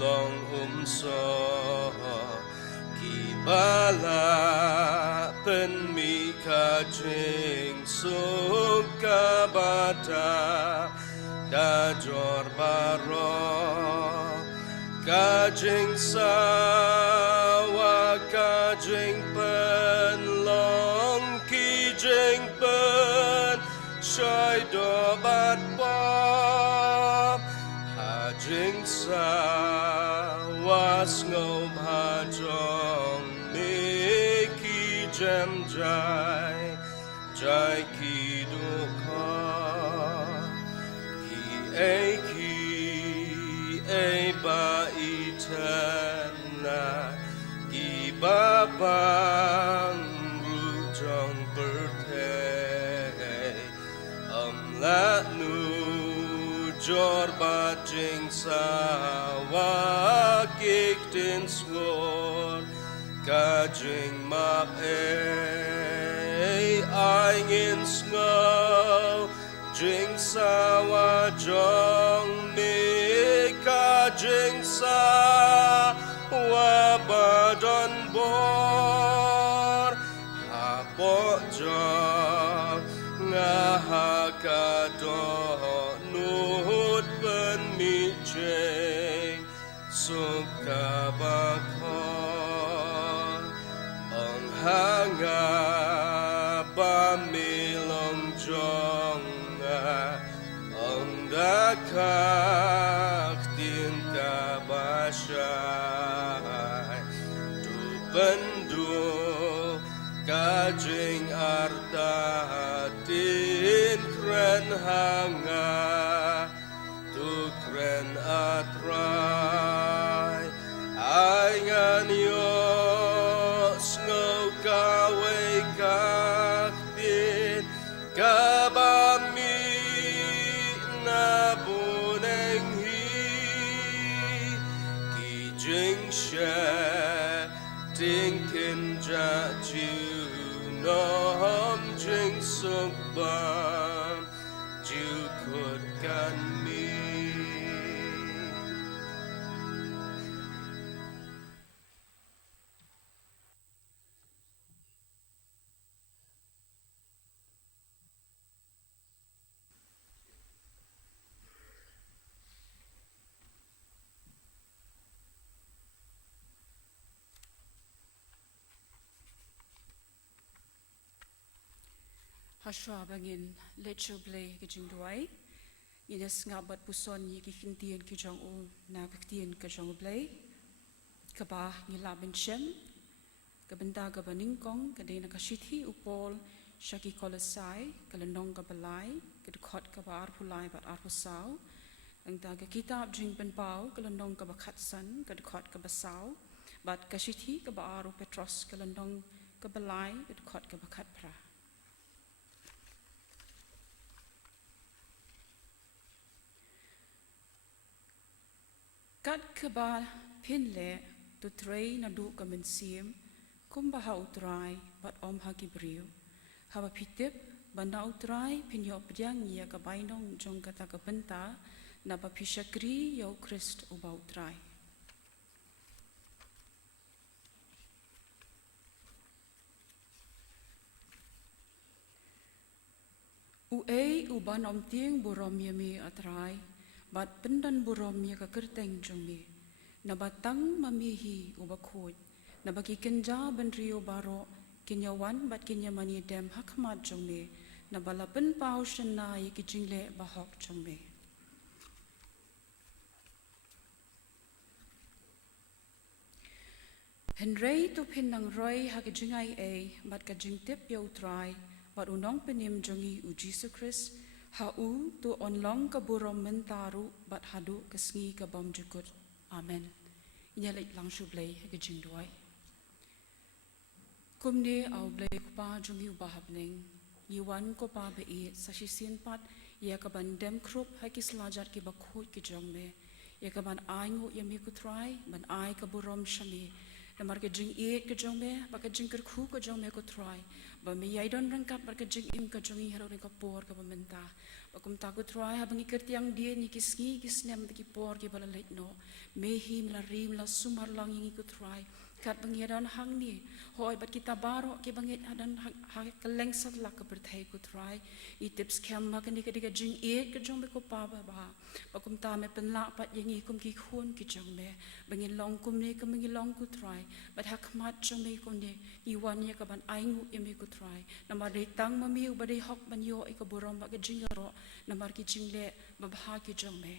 long so ki bala pen mi ka jing suka bata da jor baro ka jing sawa ka jing pen long ki jing pen shai do bat pa ha jing sa was ngau bha jong me ki jam jai jai ki du kha ki e ba itana ki ba bang ru jong birthday la nu jor ba jing sa wa kik tin swor ka jing map ai ngin snow jing sa wa jong mi ka jing sa wa ba don bor ha bo jong nga ha ka do nut ben mi jing suka ba ko ong hanga ba mi long jong ong da ka tin ka ba shai tu pendu ka jing arta tin kren hanga tu kren atrai ai ngan yo snow ka we ka tin ka ba mi na buneng hi ki jing she ting kin ja ju nom jing suk bam ju kut kan mi Haswa bangin lecho blay ke jing duai ines ngabat puson yi ki kintien ki jong u na kaktien ke jong blay ke ba ngila benchem ke benda ke baningkong ke dena ka shithi upol shaki kolesai ke lenong ke balai ke dekot ke ba ar pulai bat ar pusau engta ke kitab jing pen pau ke lenong ke bakat san ke dekot ke basau bat ke shithi ke ba aru petros ke lenong ke balai ke dekot ke bakat pra kat ke ba pin le tu trei na du ka men sim kum ba ha utrai bat om ha ki briu ha ba pitip banda utrai pin yo pdiang ya ka bainong jong kata ka benta na ba pishakri yo Christ u ba utrai u u ban om tieng burom yemi atrai bat pendan burom ya ka kerteng jongmi na batang mamihi ubakut na bagi kenja benrio baro kinyawan bat kinyamani dem hakmat jongmi na balapen pau shana ya ki jingle bahok jongmi Henry tu pinang roy ha ki jingai bat ka jingtip ya utrai bat unong penim jongi u Jesus Christ ha u tu onlong ka burom mentaru bat hadu kesngi ka bom jukut amen inyalik lang shublay ka jingduai kumni au blay pa jongi u bahabning yiwan ko pa be sa shisin pat ya ka bandem krup ha ki slajat ki bakhut ki jongme ya ka ban ai ngu yami kutrai ban ai ka burom shami Namar ke jing eat ke jong me, ba ke jing kerku ke jong me ko try. Ba me yai don rangkap ba ke jing im ke jong i haro ni ka por ka pementa. Ba kum ta ko try ha bangi kertiang dia ni kisngi kisnem ki por ki bala leit no. Me him la rim la sumar lang ingi ko try. Kat bangi dan hang ni. Hoi bat kita baro ki bangi adan ha keleng sat la ka berthai ko try. I tips kem ma ke ni ke jing eat ke jong me ko pa ba. Ba kum ta me pen la pat yangi kum ki khun ki jong me. Bangi long kum ni ke bangi long ko try. But hakmat jong me ko ni iwan ya ka ban aingu imi ko try. Namar dei tang mami u badai hok ban yo ka borom ba ke jing ro. Namar ki jing le ba bha ki jong me.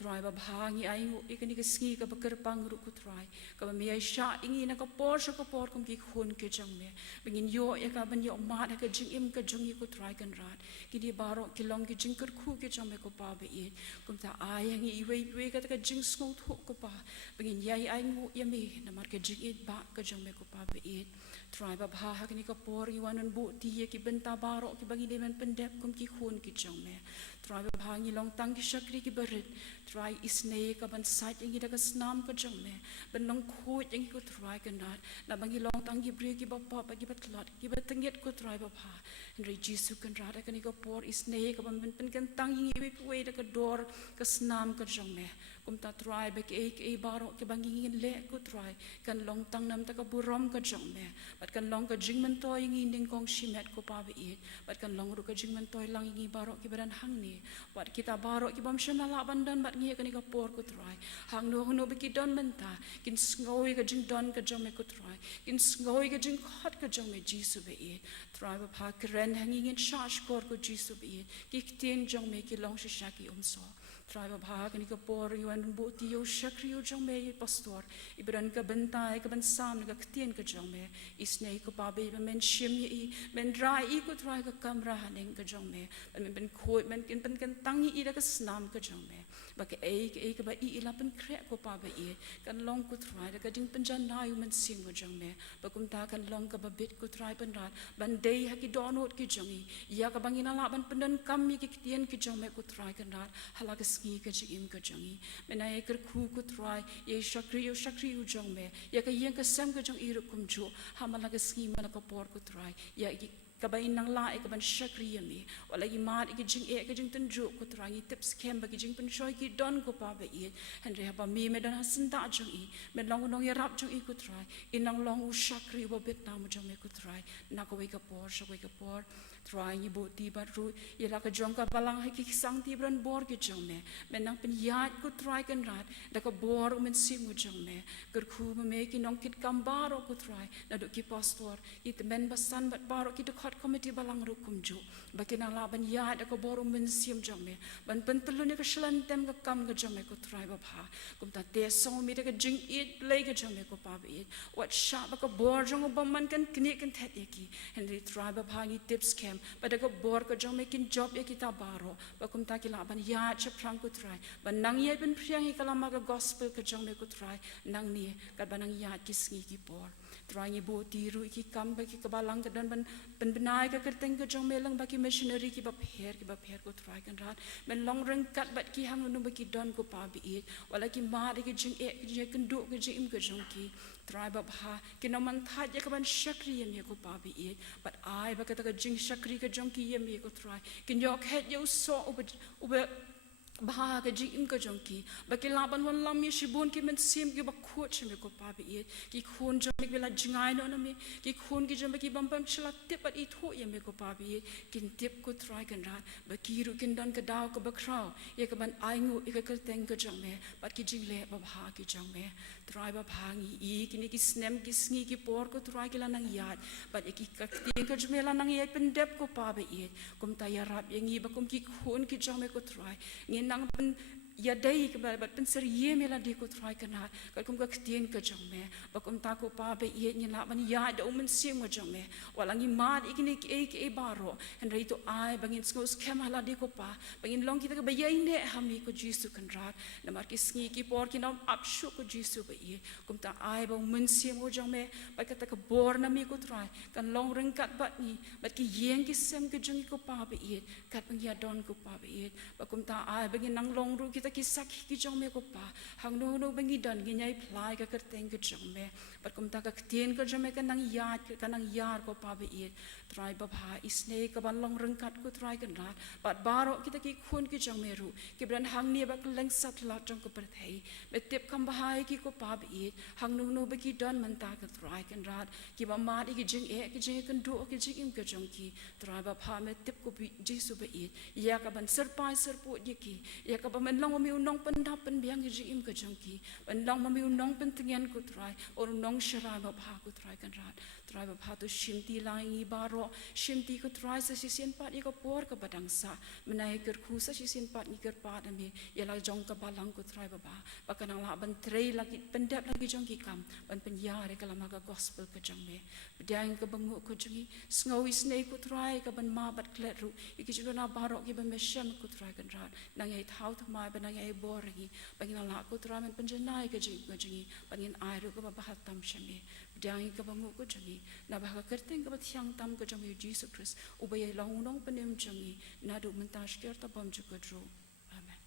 Try ba bha ngi aingu ikani ke ski ka bakar pang ru ko try. Ka ba mi ai sha ingi na ka por kum ki khun ke jong me. Bangin yo ya ka ban yo ma da ka jing im ka jong i ko try kan rat. Ki di baro ki long ki jing kar khu ke jong me ko pa ba i. Kum ta ai ngi i wei ka jing sngot ho ko pa. Bangin yai aingu ya me namar ke jing it ba ka jong me ko pa ba i. Try ba bha ha kani ka por i wanan bu ti ki benta baro ki bangi de man pendep kum ki khun ki jong me. Try ba bha ngi long tang ki shakri ki berit. Try isne ka ban sait yang ida ka snam ka jong me. Ben long khut yang ko try kan rat. Na bangi long tang ki bri ki ba pa ba ki ba tlat ki ba tenget ko try ba bha. Henry Jesu kan rat kani ka por isne ka ban pen kan tang ngi we da ka dor ka snam ka jong me. Kum ta try ba ki e baro ki bangi ngin le ko try kan long tang nam ta ka burom ka jong me. Bat kan long ka jing man toy ngi ning kong shimet ko pa ba it. Bat kan long ru ka jing man toy lang ngi baro ki badan hang ni. Bat kita baro ki bam shana la bandan bat ngi kani ka por ko try. Hang no ba ki don menta kin ngoi ka jing don ka jong me ko try. Kin ngoi ka jing khat ka jong me Jesu ba it. Try ba pha kren hangi ngin shash kor ko Jesu ba it. Ki tin jong me ki long shisha ki umso. Try ba bha kani ka por yuan bu ti yo shakri yo jong me pastor. Ibran ka bentai ka ban sam ka tin ka jong me. Isne ko pa be men shim yi men dry i ko try ka kamra haning ka jong me. Ben khoi men kin pen kan tangi i da ka snam ka jong me. Ba ke ka ba i la pen kre ko pa ba i kan long ko try da ka ding pen jan na yu men sim ko jong me. Ba kum ta kan long ka ba bit ko try pen rat ban dei ha ki donot ki jong i. Ya ka bangina la ban pen kam mi ki tien ki jong me ko try kan rat hala ka ski ka jing ka jong i. Men ai ker khu ko try ye shakri yu jong me. Ya ka yeng ka sam ka jong i ru kum ju ha mala ka ski mala ka por ko try. Ya kabain nang la ka ban shakri yami wala gi mat ki jing tan ju ko trangi tips kem ba ki jing pen shoi ki don ko pa ba i henry ha ba mi me dan hasan da jong i me long nong ya rap jong i ko try inang long u shakri ba bet na mo jong me ko try na ko ka por try ni bo ti ba ru ya la ka jong ka balang ha ki sang ti bran bor ki jong me nang pen yat ko try kan rat da ka bor men sim mo jong me ker khu me ki nong kit kam baro ko try na do ki pastor it men basan bat baro ki komiti balang rukum ju bakina la ban ya da ko boru men sim jong me ban pen telu ne ka shlan tem ka kam ka jong me ko try ba pha kum ta te song mi da ka jing it play ka jong me ko pa bi what sha ba ka bor jong ba man kan kni kan that ki henry try ba pha ni tips cam ba da ko bor ka jong me kin job ya kita baro ba kum ta ki la ban ya cha prang ko try ban nang ye ben priang hi kala ma ka gospel ka jong me ko try nang ni ka ban nang ya ki sngi ki bor try ni bo ti ru ki kam ba ki ka balang ka dan ban benai ka kerteng ka jong melang baki missionary ki ba pher ko try kan rat men long reng kat bat ki hang no baki don ko pa bi wala ki ma de ki jing je kan do ka jing ka jong ki try ba ha ki no man tha je ka ban shakri yem ko pa bi but ai ba ka ta ka jing shakri ka jong ki yem ko try kin yok het yo so ube baha ka jing ka jong ki baki laban wan lam ye shibon ki men sim ki ba khot chme ko pa bi ki khon jong me bela jingai no na me ki khon ki jong ki bam bam chla tip at i tho ye me ko pa bi kin tip ko try kan rat ba ki ru kin dan ka daw ka ba kraw ye ka ban ai ngu ka ka teng ka jong me ba ki jing le ba ha ki jong me try ba bhangi i ki ni ki snem ki sngi ki por ko try ki la nang yat ba ki ka ti ka jme la nang ye pen dep ko pa bi kum ta ya rap ye ngi ba kum ki khon ki jong me ko try nang pen ya dai ke ba pen ser ye me la di ko try kana ka kum ka tien ka jong me ba kum ta ko pa be ye ni la ban ya da men sim mo jong me wala ngi ma ikini ke baro and rito ai bangin skos kem hala di ko pa bangin long kita ka ba ye ne hami ko jisu kan rat na mar ki sngi ki por ki nam up shu ko jisu ba ye kum ta ai ba men sim mo jong me ba ka ta ka bor na mi ko try kan long ring kat ba ni ba ki yeng ki sem ke jong ko pa be ye kat bang ya don ko pa be ye ba kum ta ai bangin nang long ru kita kita kisah ki jong me ko pa hang no bangi dan gi nyai plai ka kerteng ke jong me bat kum ta ka tien ka jong me ka nang yar ko pa be it try ba bha isne ka ban long rengkat ko try kan rat bat baro kita ki khun ki jong me ru ki bran hang ni ba leng sat la jong ko perthei me tep kam bahai ki ko pa be it hang no ba ki dan man ta ka try kan rat ki ba ma di ki jing kan do ki jing im ka jong ki try ba pha me tep ko bi jisu be it ya ka ban serpai serpu di ki ya ka ba man long mi unong pen da pen biang ki jing im ka jong ki ban long mi unong pen tengen ko try or nong shara ba pha ko try kan rat try ba pha to shimti lai baro shimti ko try sa sisen pat ko por ka badang sa menai ker khu sa sisen pat ni ker pat ami ya la jong ka balang ko try ba kanang la ban trei lagi pendap lagi jong ki kam ban penyare ka lama ka gospel ka jong me bedang ka bangu ko jongi sngowi snake ko try ka ban ma bat klet ru iki jilo na baro ki ban meshem ko try kan rat nang ai thau thmai ban nang ai boringi bangin la ko try man penjenai ka jongi bangin ai ru ka ba hatam shame bedang ka bangu ko jongi na ba ka kerteng ka bathyang tam ka jongi Jesus Christ ubay long nong penem jongi na do mentash ker ta bam ju ko dro amen.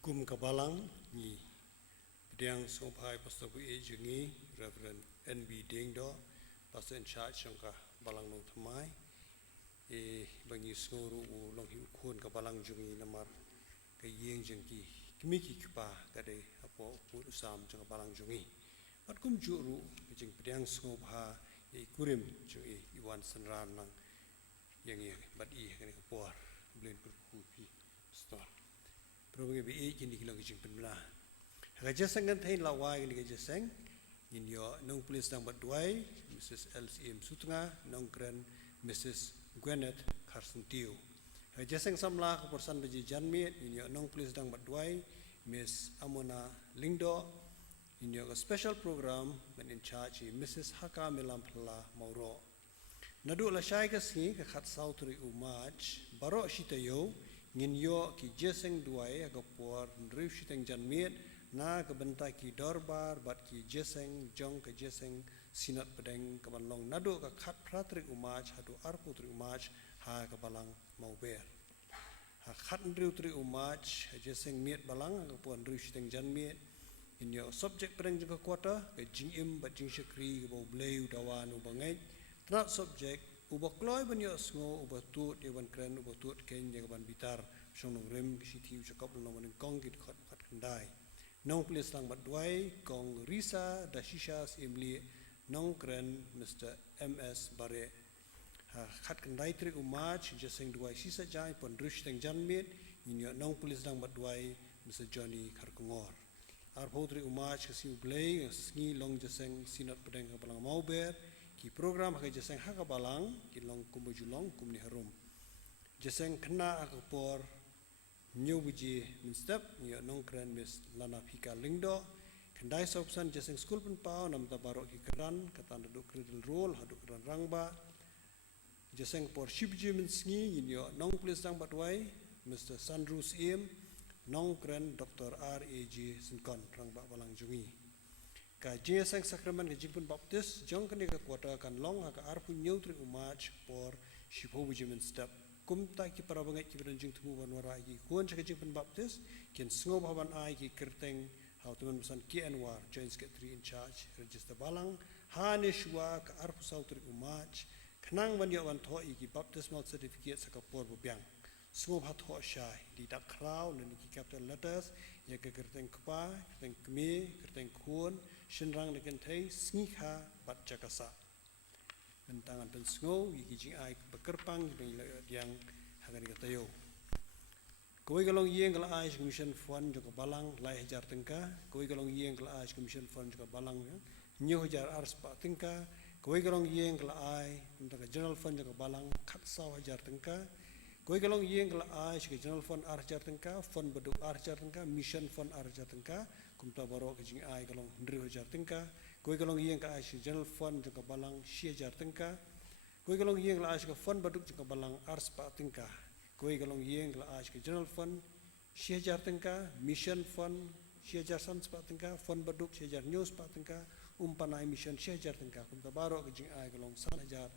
Kum kabalang ni bidang songpai pastor bu jungi Reverend NB Dingdo pastor in charge songka balang nong thamai bangi snguru u long hiu khun kabalang jungi namar ka yeng jengki kimiki kpa kade apo pu usam jong balang jungi pat kum juru jing bidang songpa kurim jungi iwan sanran nang yang bat I kane kapor blin ku pi pastor Provinsi BI kini kita kerja penbelah. Kerja sangat hei lawai kini kerja sang. In yo nong polis dang berdua, Mrs. LCM Sutengah, nong keren Mrs. Gwyneth Carson Teo. Kerja sang samlah kepersan biji janmit. In yo nong polis dang berdua, Miss Amona Lingdo. In yo special program dan in charge Mrs. Haka Melampala Mauro. Nadu lasai kesini kekat sautri umaj barok sitayo. Ngin yo ki jeseng duai agapor nriu shiteng janmit na kebentai ki dorbar bat ki jeseng jong ke jeseng sinat pedeng kebanlong nado ka khat pratrik umaj hadu arpu tri umaj ha kebalang mauber ha khat nriu tri umaj jeseng miet balang agapor nriu shiteng janmit in yo subject pedeng jong kuota ke jingim bat jing shakri ke bau bleu dawan ubangai trat subject Ubakloy banyo sngo ubatut iwan kren ubatut ken yang ban bitar song rem kisi cakap nong maning kong kit khat khat kendai nong please lang batwai kong Risa Dashisha Imli nong kren Mr. MS Bare ha khat kendai tri umaj jeseng duai sisa jai pon rish teng janmit inyo nong please lang batwai Mr. Johnny Kharkongor ar potri umaj kasi ublei sngi long jeseng sinat pedeng kapalang mauber ki program hak jeseng hak balang ki long kumujulong kumni harum jeseng kena akapor new buji minstep yo nong kren Miss Lana Phika Lingdo kendai sopsan jeseng school pun pau nam ta barok ki keran katan duduk critical role haduk keran rangba jeseng por shibji minsngi yo nong please dang batwai Mr. Sandrus Im nong kren Dr. R.A.G. Sinkon rangba balang jungi ka jeseng sakramen ke jipun baptis jong kene ka kuota kan long ha ka arpu neutri umaj por shipo bujimen step kum ta ki para bangai ki bedan jing tumu wan wara ki kuon ke jipun baptis ken sngo baban ai ki kerteng how tuman san ki anwar joins get 3 in charge register balang ha ne shwa ka arpu sautri umaj khnang wan yo wan tho ki baptismal certificate sa ka por bu byang sngo ba tho shai di dak kraw ne ki capital letters ya ka kerteng kpa kerteng kme kerteng kuon shinrang leken thai sngikha bat jakasa bentangan pen sngo yiki jing ai bekerpang beng yang hagan katayo koi galong yeng kala ai commission fund joka balang lai hajar tengka koi galong yeng kala ai commission fund joka balang nyo hajar ars pa tengka koi galong yeng kala ai tengka general fund joka balang khat saw hajar tengka koi galong yeng kala ai general fund ar hajar tengka fund beduk ar hajar tengka mission fund ar hajar tengka kumta baro ke jing ai kalong ndri hajar tengka koi kalong yeng ka ai general fund joka balang shi hajar tengka Koi kalong yeng la ash ka fund baduk jika balang ars pa tingka. Koi kalong yeng la ash ka general fund 6,000 tingka, mission fund 6,000 san pa tingka, fund baduk 6,000 news pa tingka, umpanai mission 6,000 tingka. Kumta baro ka jing ai kalong 1,000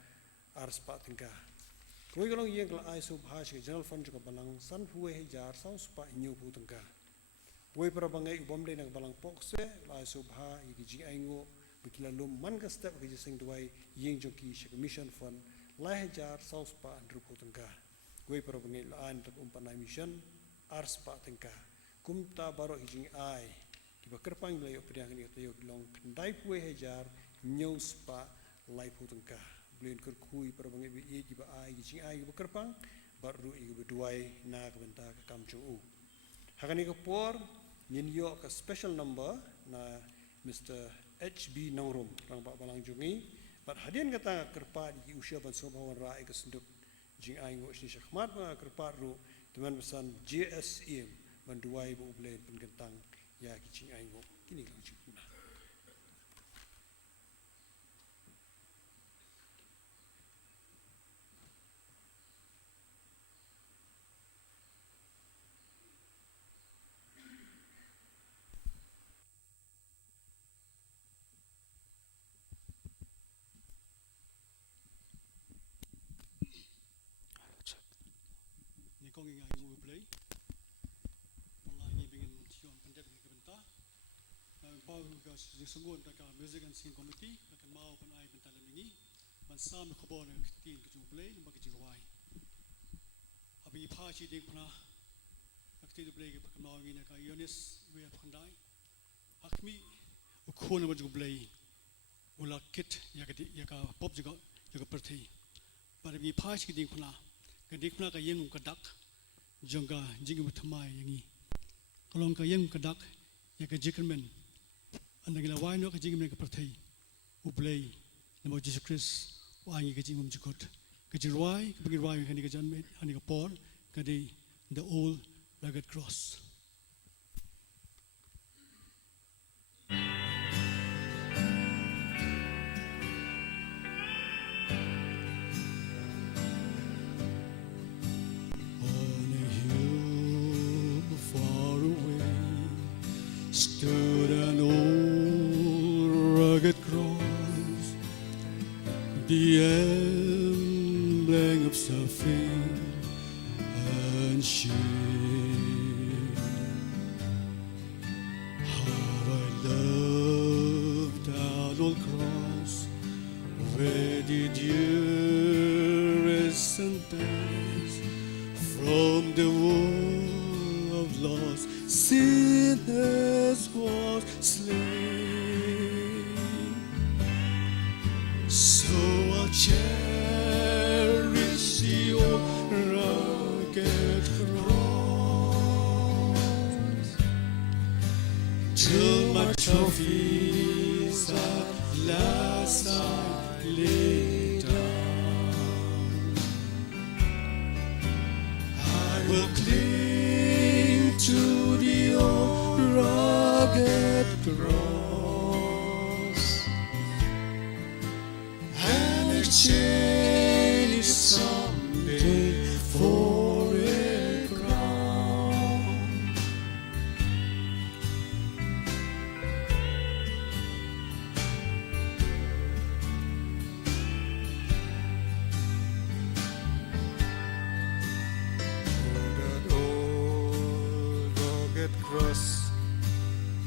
ars pa tingka. Koi kalong yeng la ai sub hash ka general fund jika balang san huwe hejar sang supa inyo pu tingka. Koi para bangai ubamle nak balang pokse la ai sub ha iki jing ai ngo Bikila lum man ka step ka jising duai yeng joki shik mission fund lahejar saus pa andrupo tengka. Gue para bengi laan tak umpanai mission ars pa tengka. Kumta baro hijing ai kiba kerpang layo pedang ni tayo long kendai pue hejar news pa lai pu tengka. Blin kerkui para bengi bi kiba ai hijing ai kiba kerpang baru kiba duai na kabenta ka kamchung u. Hakani ka por ninyo ka special number na Mr. HB Nangrum rang pak balang jungi pat hadian kata kerpa di usia ban sobawan rai ke senduk jing ai ngo sni syahmat ba kerpa ru teman pesan JSM ban duai bu blen pengentang ya ki jing ai ngo kini lang juna Kong yang ngu play, pengai bingin siom pendek ni kebenta, bau juga sungguh mereka music and singing committee, mereka mau penai bentar lagi, mansam kebon yang tin kejung play, nampak kejung wai. Abi pagi dek pernah, aktif play mereka mau ini mereka Yonis we pendai, akmi ukun mereka play, ulah kit ya ka pop juga perti. Pada abi pagi dek pernah. Kedik pernah kaya yang kedak, jangka jingga bertemai yangi. Kalau kaya yang kedak, ya kejikan men. Anda gila wai nak kejingga men kepertai, ublay, nama Yesus Kristus, wangi kejingga menjukut. Kejirwai, kebegirwai kani kejan men, kani kepor, kadi the old rugged cross. Stood an old rugged cross, the emblem of suffering and shame. How I loved that old cross, where did you rest and pass from the world of lost sinners was slain. So I cherish the old rugged cross till my trophies at last I lay down. I will cling to the old rugged cross and exchange someday for a crown. That old rugged cross,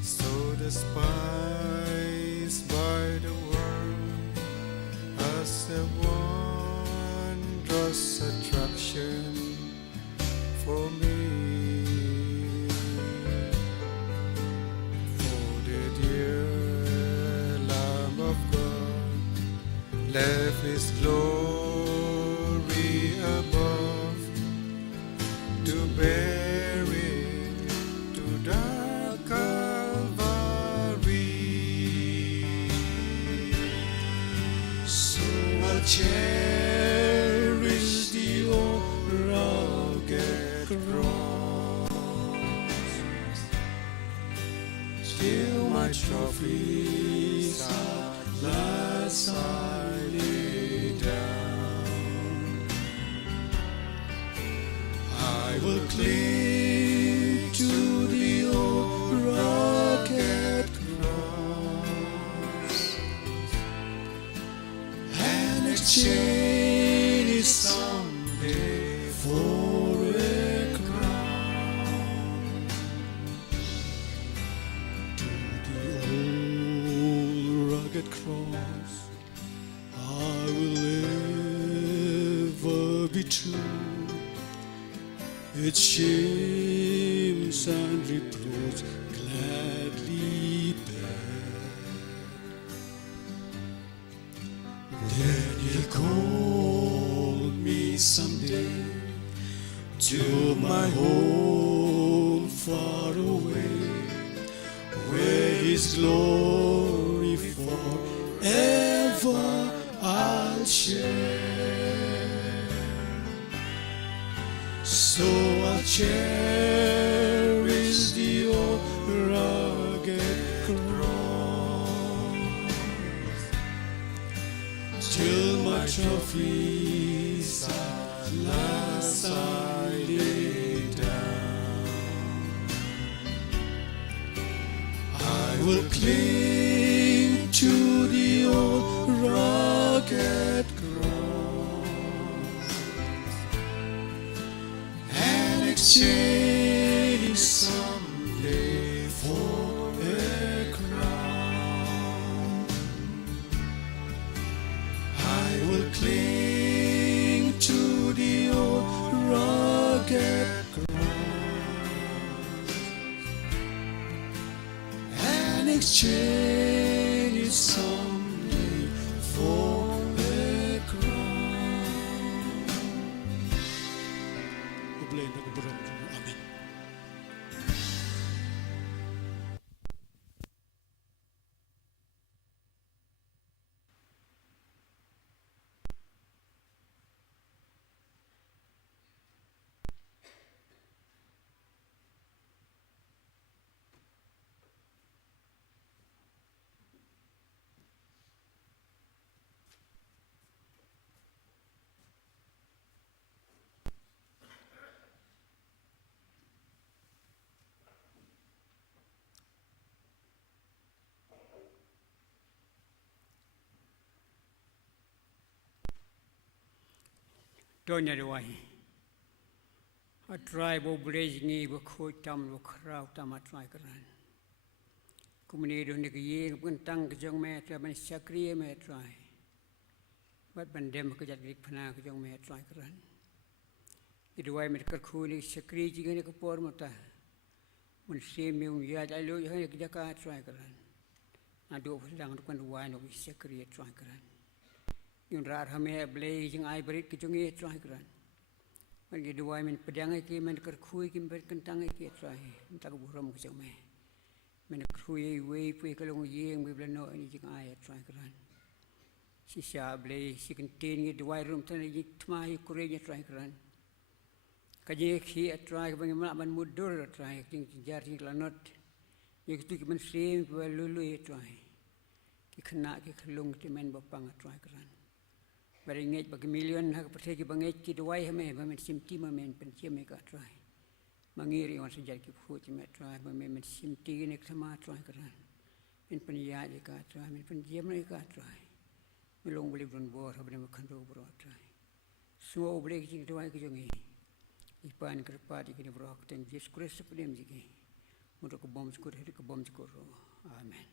so despised by the world as a wondrous attraction for me. For the dear Lamb of God left His glory above to bear it to dark Calvary. So I'll cherish the old rugged cross. Still my trophies at last I lay down. will cling to the old rugged cross and exchange it someday for a crown. To the old rugged cross I will ever be true. Its shames and reproach gladly bear. Then He'll call me someday to my home far away, where His glory forever I'll share. So I'll cherish the old rugged cross till my trophies at last I lay down. I will cling to the old rugged cross and exchange someday for a crown. I will cling to the old rugged cross and exchange someday for a crown. Amen. Donya Dwai. A tribe of blazing of Kotam of Kraut Amatrai Gran. Community on the year when Tang Jong Matra and Sakri Matrai. But Bandem could get Panak Jong Matrai Gran. It was medical cooling Sakri Jigan Pormota. When same you yet I look at Jaka Trigran. I do down to wine of Sakri Trigran. Yung rarhame blazing ivory kitchungi trigran. When you do I mean Padangaki and Kerkui in Berkantangaki try, and Tagaburam Kizome. When a creway wave wake along ye we will know anything I trigran. She shall blaze, she contained the white room turning my courageous trigran. Kajaki a tribe when a man would do a try, think Jarting Lanot. You took him and same to a lulu try. You cannot get along to men bopang a trigran. Barang it bagmillion hak pergi banget kita wai hame bamen simti mamen pencia mega try. Mangiri on sejak kita fuji met try bamen simti nek sama try keran. Men peniat jika try men pencia mereka try. Melong boleh berun bor habis makan dua bor try. Semua boleh kita try kejongi. Ipan kerpat kita berok tem Yesus Kristus pedem jiki. Untuk kebom syukur hari kebom syukur. Amen.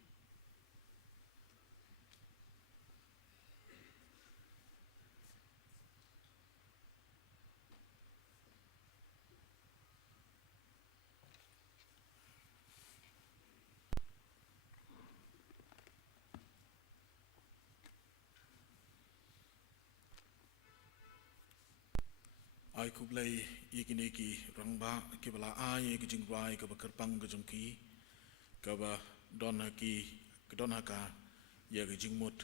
Ai kublai iki rangba kibala ai ke jingwai ke kerpang ke jengki ke ba don haki ke don haka ya ke jingmut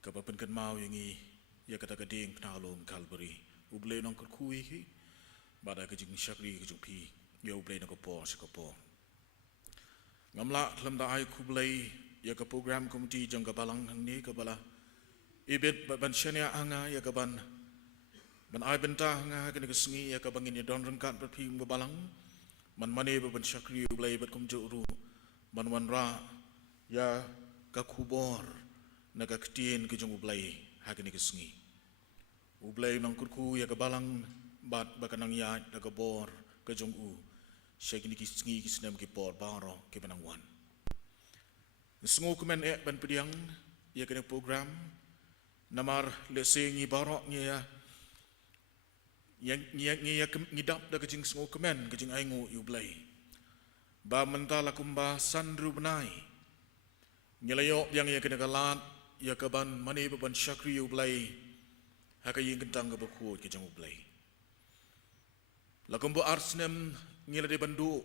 ke ba penken mau yangi ya kata ke ding knalom kalbari ublai nong kerkui ki bada ke jing syakri ke jengpi ya ublai nong po sekapo ngamla lam da ai kublai ya ke program komiti jang ke balang ni ke bala ibet ban syania anga ya ke ban ban ai bentah nga kene kesengi ya ka bangin ya don rengkat bat phim ba balang man mane ba ban syakri ulai bat kum juru man wan ra ya ka kubor na ka ktien ke jong ulai ha kene kesengi ulai nang kurku ya ka balang bat ba kanang ya da ka bor ke jong u syakini kesengi kisnam ke por baro ke banang wan sengo kemen ban pediang ya kene program namar lesengi barok nya yang ngidap da kejing sengo kemen kejing aingu yu blai ba mentala kumba sandru benai nyelayo yang ya kene galat ya kaban mani ban syakri yu blai haka yin kentang ga bakut kejing blai lakumbo arsnem ngila de bandu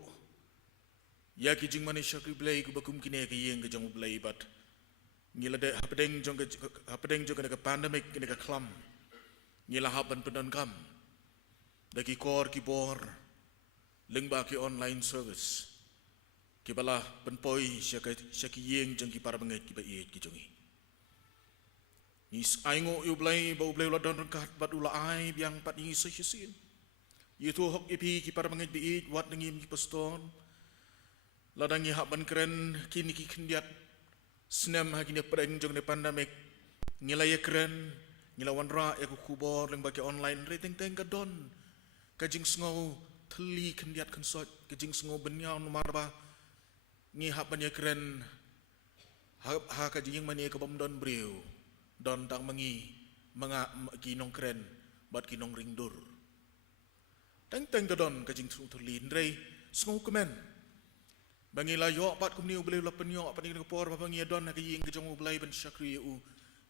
ya kejing mani syakri blai ku bakum kine ke yin kejing blai bat ngila de hapedeng jong ke pandemic kene ka klam ngila haban pedan kam daki kor ki bor lengba ki online service ki bala penpoi syaki yeng jeng ki para benget ki ba ye ki jongi nis aingo yu blai ba blai la don rengkat bat ula ai biang pat ngi sehisin yitu hok ipi ki para benget bi wat ngim ki pastor ladangi haban keren kini ki kendiat senam hakini pereng jong ne pandemic ngilaya keren ngilawan ra ya ku kubor leng bagi online rating teng ka don kajing sengo teli kendiat kensot kajing sengo benyau nomor ba ngi haban ya keren ha kajing mani ka bom don breu don tang mangi manga kinong keren bat kinong ringdur teng ka don kajing sengo teli ndrei sengo kemen bangila yo pat kum niu bleu la penyo pat ni ko por ba ngi don ka ying ke jong blai ben syakri u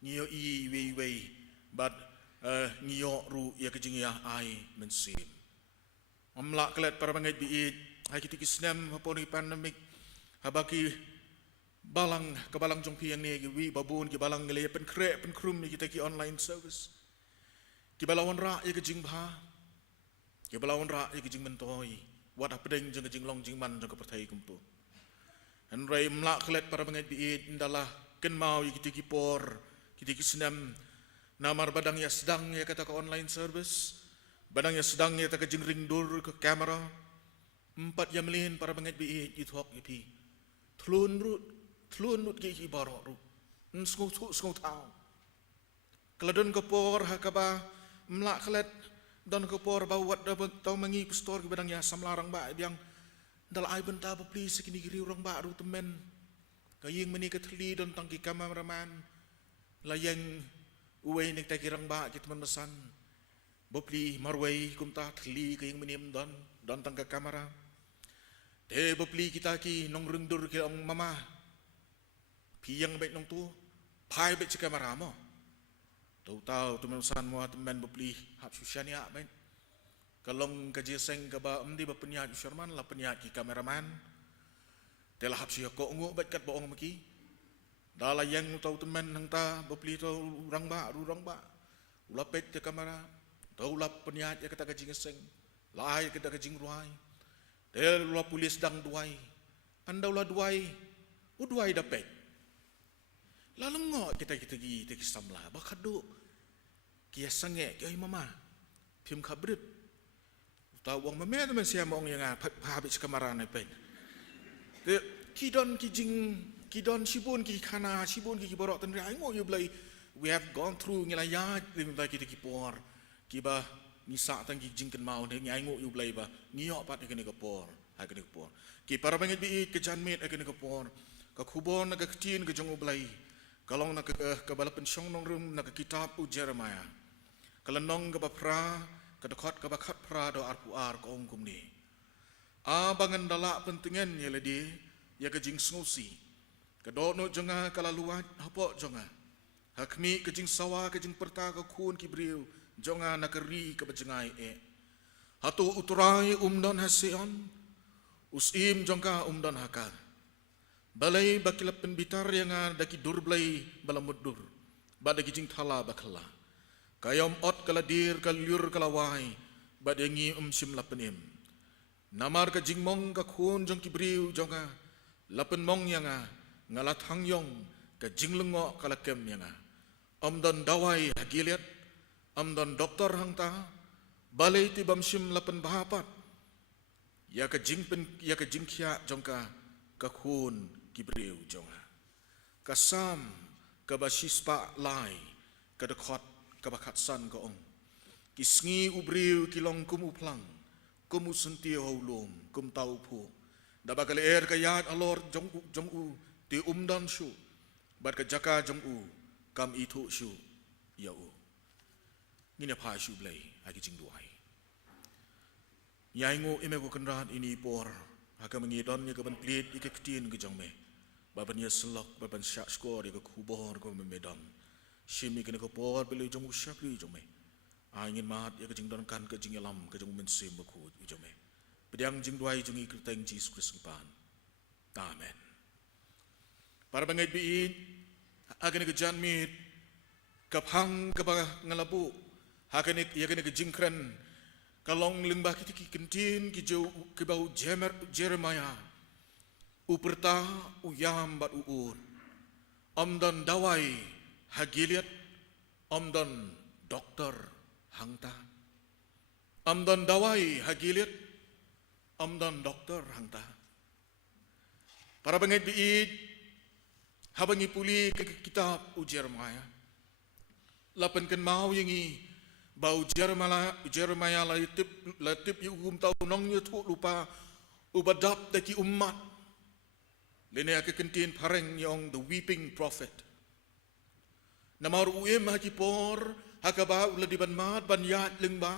ngi i wei bat ngi yo ru ya ke jing ya ai mensim amla klet para bangai bi hai kiti kisnam haponi pandemic habaki balang ke balang jong piang ni wi babun ki balang ngele pen kre pen krum ni kita ki online service ki balawon ra ya ke jing bha ki balawon ra ya ke jing mentoi wat apedeng jeng jing long jing man jeng kepertai kumpu an rai mlak klet para bangai bi indalah ken mau kiti ki por kiti ki senam namar badang ya sedang ya kata ke online service badang ya sedang ya kata jing ring dur ke kamera 4 jam lin para bangai bi itu hok ipi thlun rut ki barok ru ngau tau keladon ke por hakaba mlak klet dan ke por bawat da tau mangi pastor ke badang ya samlarang ba biang dal ai benta ba please sekini giri orang ba ru temen kaying meni ke thli don tang ki kameraman layang uway nek ta kirang ba ki teman besan bopli marway kumta thli kaying meni don tang ka kamera te bopli kita ki nong rengdur ki ong mama piyang bet nong tu pai bet kamera mo tahu teman besan mo teman bopli hap susyania ben kalong kajeseng ka ba amdi ba penyat Sherman la penyat ki kameraman telah hap siya ko ngo bet kat boong maki dala yang tahu teman nang ta bopli tahu urang ba ula pet ke kamera tahu la penyat ya kata kajing seng lai kata kajing ruai del ula polis dang duai anda ula duai duai dapet lalu ngok kita gi samla ba khadu kia sange kia mama phim khabrit tahu wong mame teman sia mong yang habis kamera na pen te kidon sibun ki khana sibun ki borok tan rai ngo you blai we have gone through ngila ya lim ba ki por ki ba ni sa tang ki jingken mau ne ngai ngo you blai ba ngiok pat ke ne ko por ha ke ne ko por ki para banget bi ke janmet ke ne ko por ka khubon na ka tin ke jong blai kalong na ka bala pensyong nong rum na ka kitab u Jeremiah kalanong ka ba pra ka dekot ka ba khat pra do ar ko ong kum ni bangan dala pentingan ya ledi ya ka jing sngosi ka do no jonga kala luat hapo jonga hakmi ka jing sawa ka jing perta ka khun ki briu jonga na ka ri ka bajengai hatu uturai don hasion usim jongka don hakal balai bakilap penbitar yang daki dur blai balamudur bada ki jing thala bakala kayom ot kala dir kalyur kala wai badengi sim lapenim namar ka jingmong ka khun jong ki briu jonga lapen mong yanga ngalat hangyong ka jinglengo kala kem yanga don dawai hagiliat amdan doktor hangta balai ti bamsim lapan bahapat ya ka jing khia jongka ka khun kibreu jonga kasam ka basispa lai ka dekhot ka bakhat san ka ong kisngi ubriu kilong kum uplang kum usunti holum kum tau phu da bakal ka yat alor jong u ti umdan shu bat ka jaka jong u kam itu shu ya u ngine pha shu blai agi jing duai yai ngo ime ko kenrat ini por haka mengidon ye ka ban plit ike ktin ke jong me baban ye selok baban syak skor ye ka kubor ko medan shimi kene ko por beli jong u syap li jong me angin mat ye ka jing don kan ke jing lam ke jong men sim ko jong me pedang jing duai jong i kerteng Jesus Kristus pan amen para bangai bi agane ke jan mit kaphang ka ba ngalabu hakane ye kene ke jingkran kalong limbah ki kentin ki jau ki bau Jeremiah uperta uyam bat uur amdan dawai hagiliat amdan doktor hangta amdan dawai hagiliat amdan doktor hangta para bangit biid habangi puli ke kitab Jeremiah lapan kan mau yangi bau Jeremiah latip yugum tau nong yutu lupa ubadap daki umat lene ake kentin pareng yong the weeping prophet namar uem haki por hakaba ula di ban mat ban yat lengba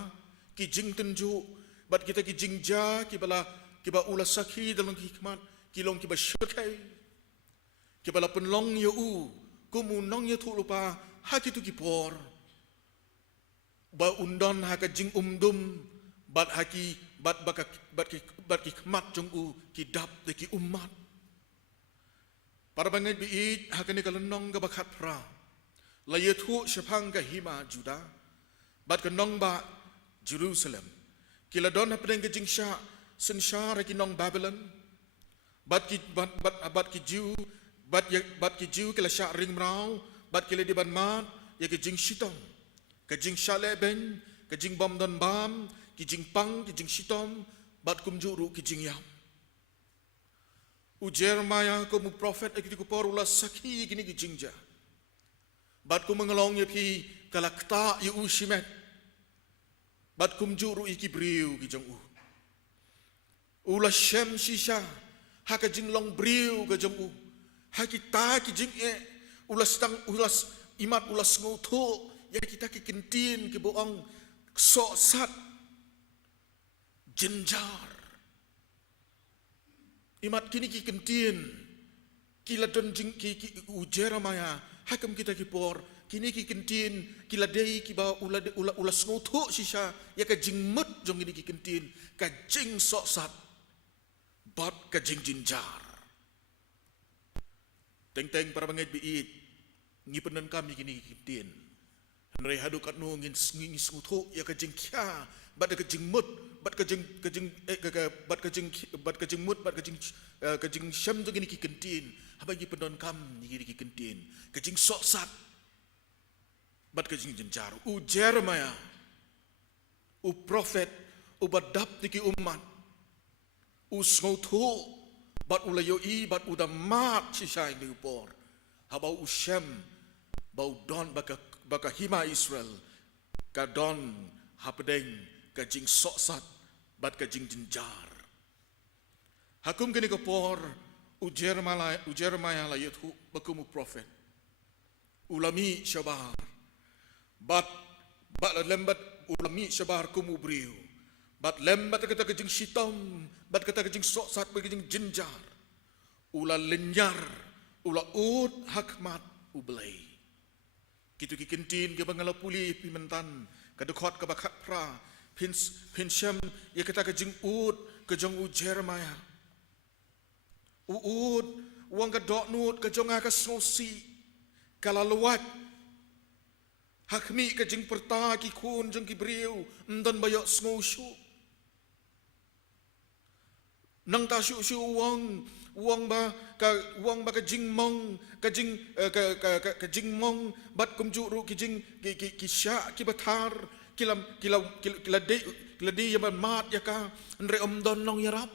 ki jing tenju bat kita ki jingja ki ba ula sakhi dalam hikmat ki long ki ba syurkai ki bala penlong yu kumu nong yutu lupa haki tu ki por ba undon haka jing umdum bat haki bat ki khmat jong u ki dap de ki ummat para bangai bi haka ni kalonong ga bakhat pra la yethu shapang ga hima juda bat ka nong ba Jerusalem kila don hapeng ga jing sha sin sha ra ki nong Babylon bat ki jiu bat ki jiu kila sha ring rau bat kila di ban mat ya ki jing shitong kajing shaleben kajing bom don bam kijing pang kijing shitom bat kum juru kijing yam u Jeremiah ko mu prophet akiti ko porula sakhi gini kijing ja bat kum mengelong ye pi kalakta ye u shimet bat kum juru ikibriu kijong u ula shem shisha hakajing long briu kijong u hakita kijing e ulas imat ulas ngotho ya kita ki kentin ki boong sok sat jenjar imat kini ki kentin ki ladon jing ki Jeremiah hakam kita ki por kini ki kentin ki ladei ki ba ula snotho sisa ya ka jing mut jong ini ki kentin ka jing sok sat bat ka jing jenjar teng para bangai biit ngipenan kami kini ki kentin Nrai hadu kat nu ngin snutho ya ka jing kya bat ka jing mut bat ka jing mut bat ka jing syam tu gini ki kentin haba gi pendon kam ni ki kentin ka jing sok sat bat ka jing jenjar u Jeremiah u prophet u badap ki umat u snutho bat ulayo i bat udamat sisai ni por haba u syam bau don baka hima Israel ka don hapedeng ka jing soksat bat ka jing jenjar hakum kini ko por u Jeremiah la yethu bakum prophet ulami syabar bat lembat ulami syabar kum ubriu bat lembat kata ka jing shitom bat kata ka jing soksat ba ka jing jenjar ula lenyar ula ud hakmat ublai kitu ki kentin ke bangala puli pimentan ka dekhot ka bakhat pra pin syam ye kata ka jing ud ka jong u Jeremiah ud wang ka dok nut ka jong ka sosi kala luat hakmi ka jing perta ki kun jong ki briu ndan bayok sngo shu nang ta shu wang uang ba ka jing mong ka jing mong bat kum ju ru ki jing ki sya ki batar kila de ya mat ya ka nre don nong yarap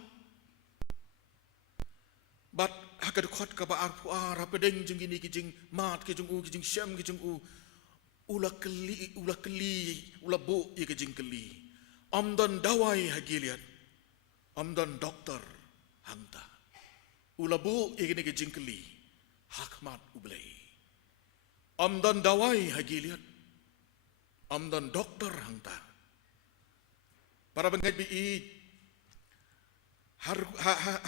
bat hakad khot ka ba ar pu ar pedeng jing ini ki jing mat ki jing syam ki jing ula bu ya ki jing keli don dawai hagiliat don doktor hangta ula bu ya ki jing keli hakmat ublei don dawai hagiliat don doktor hangta para bengai bi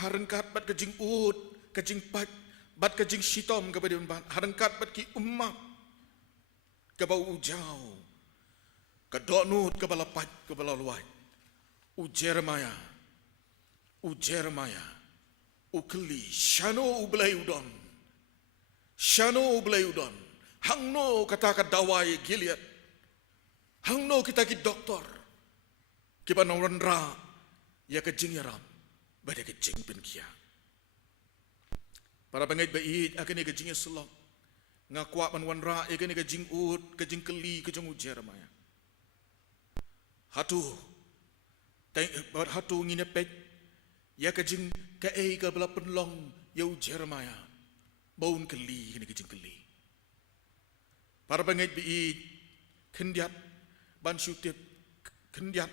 harengkat bat kejing ut kejing pat bat kejing sitom kepada ban harengkat bat ki ummat ke bau ujau ke donut ke balapat ke balaluai u Jeremiah ukeli shano ublai udon hangno kata dawai Gilead hangno kita ki doktor kiba nongron ra ya kejing yaram bada kejing pin kia para bangai bait akan kejing selok ngakwa man wan ra akan kejing ut kejing keli kejing Jeremiah hatu nginepet ya kejing ka ka bela penlong ya Jeremiah baun keli kene kejing keli para bangai bait kendiat ban syutip kendiat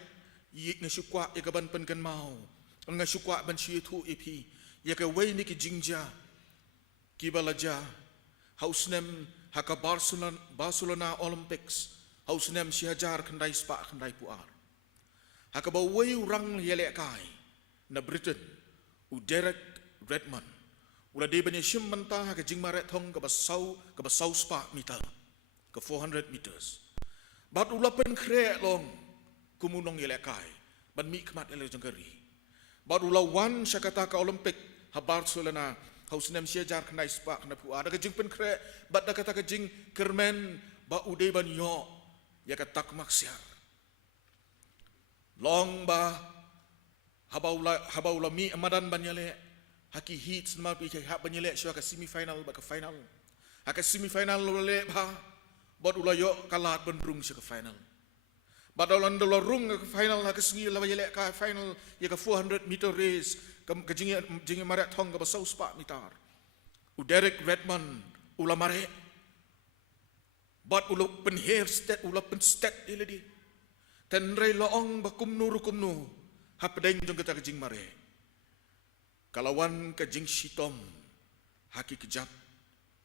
yik na syukwa ya ban pen kan mau nga syukwa ban syitu ipi ya ka wei ni ki jingja ki balaja hausnem haka Barcelona Olympics hausnem sihajar kendai spa kendai puar haka ba wei urang yele kai na Britain u Derek Redmond ula de banya shim manta haka jing marathon ka basau spa meter ke 400 meters bat ula pen kre long kumunong yele kai ban mi kmat ele jengkari bat ula wan syakata ka Olympic ha Barcelona hausnem siajar kena ispa kena puar ada kejing pen kre bat da kata kejing kermen ba ude ban yo ya kata maksiar long ba habaula mi amadan banyale haki hits ma pi ha banyale syo ka semifinal ba ka final haka semifinal le ba bat ula yo kalat benrung syo ka final badalan dolar rung ke final ke sengi la yele ka final ya ke 400 meter race ke jingi marathon ke basau spa mitar u Derek Redmond ula mare bat ula pen hair stat ula pen stat ile di ten rei loong ba kumnu ha pedeng jong kita ke jing mare kalawan ke jing sitom haki kejap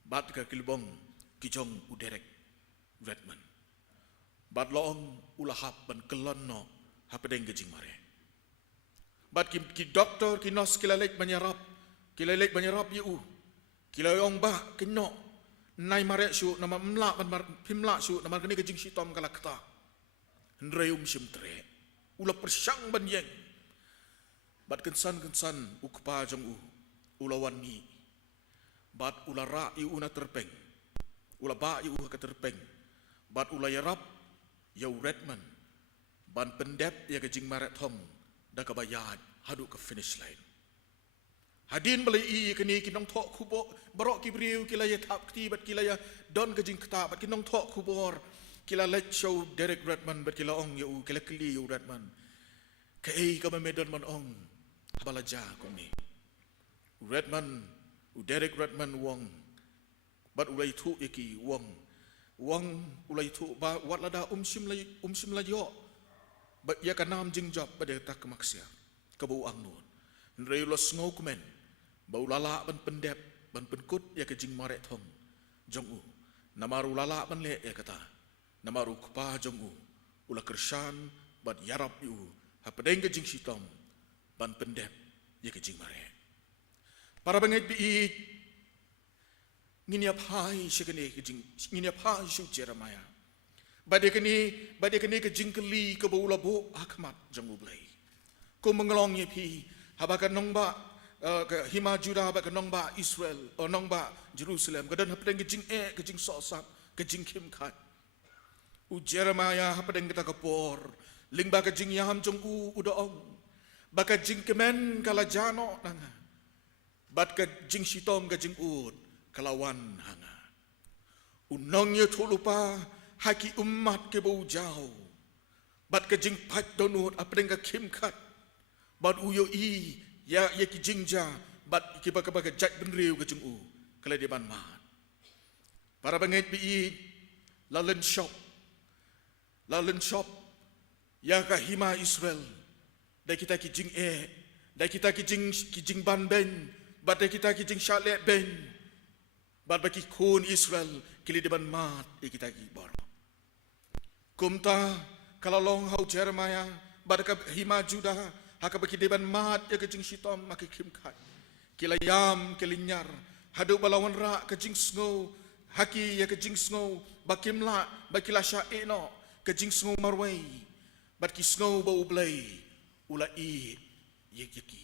bat ke kilbong kijong u Derek Redmond bat loong ulahap ban kelon no hapedeng gejing mare bat ki doktor ki nos kilalek banyarap yu kilayong ba kinno nai mare syu nama mla ban pimla syu nama kene gejing sitom kalakta ndreum simtre ula persang ban yeng bat kensan ukpa jong ulawan ni bat ulara yu una terpeng ula ba yu ka terpeng bat ulayarap Yau Redmond ban pendep ya kejing marathon da ka bayad hadu ke finish line hadin beli i kini kinong thok kubo barok kibriu kila ya tap kti bat kila ya don kejing kta bat kinong thok kubor kila let show Derek Redmond bat kila ong yu kila kli yu Redmond kai ka medon man ong balaja ko ni Redmond u Derek Redmond wong bat ulai thu iki wong ulai tu ba wat lada umsim la yo ba ya kanam jing job pada tak kemaksia ke bau angnun nrei los ngokumen bau lala ban pendep ban penkut ya ke jing marek thong jongu namaru lala ban le ya kata namaru kupa jongu ula kersan bat yarap yu ha pedeng ke jing sitom ban pendep ya ke jing marek para bangai bi nginiap hai sekene kejing nginiap hai syu Jeremiah bade kene kejing keli ke bau labo akmat jangu blai ko mengelong ye pi habaka nongba ke hima Judah habaka nongba Israel o nongba Jerusalem gadan hapdeng kejing sosap kejing kimkat u Jeremiah hapdeng kita kapor lingba kejing yaham jongku udaong baka jing kemen kala jano nanga bat ka jing sitom ka jing ut kelawan hanga unongnya thulupa haki umat ke bau jauh bat ka jing pat donut apeng ka kim khat bat uyo i ya ki jingja bat ki ba ka jat benriu ka jing u kala di ban mat para banget bi lalen shop ya ka hima Israel da kita ki jing da kita ki jing ban ben bat da kita ki jing shale ben bat baki kun Israel kili di ban mat kita ki bor kumta kalalong hau Jeremiah bat ka hima Judah haka baki di ban mat ya ka jing sitom maki kim khat kilayam kilinyar hadu balawan ra ka jing snow haki ya ka jing snow bakimla bakila syaino ka jing snow marway bat ki snow bau blay ulai yeki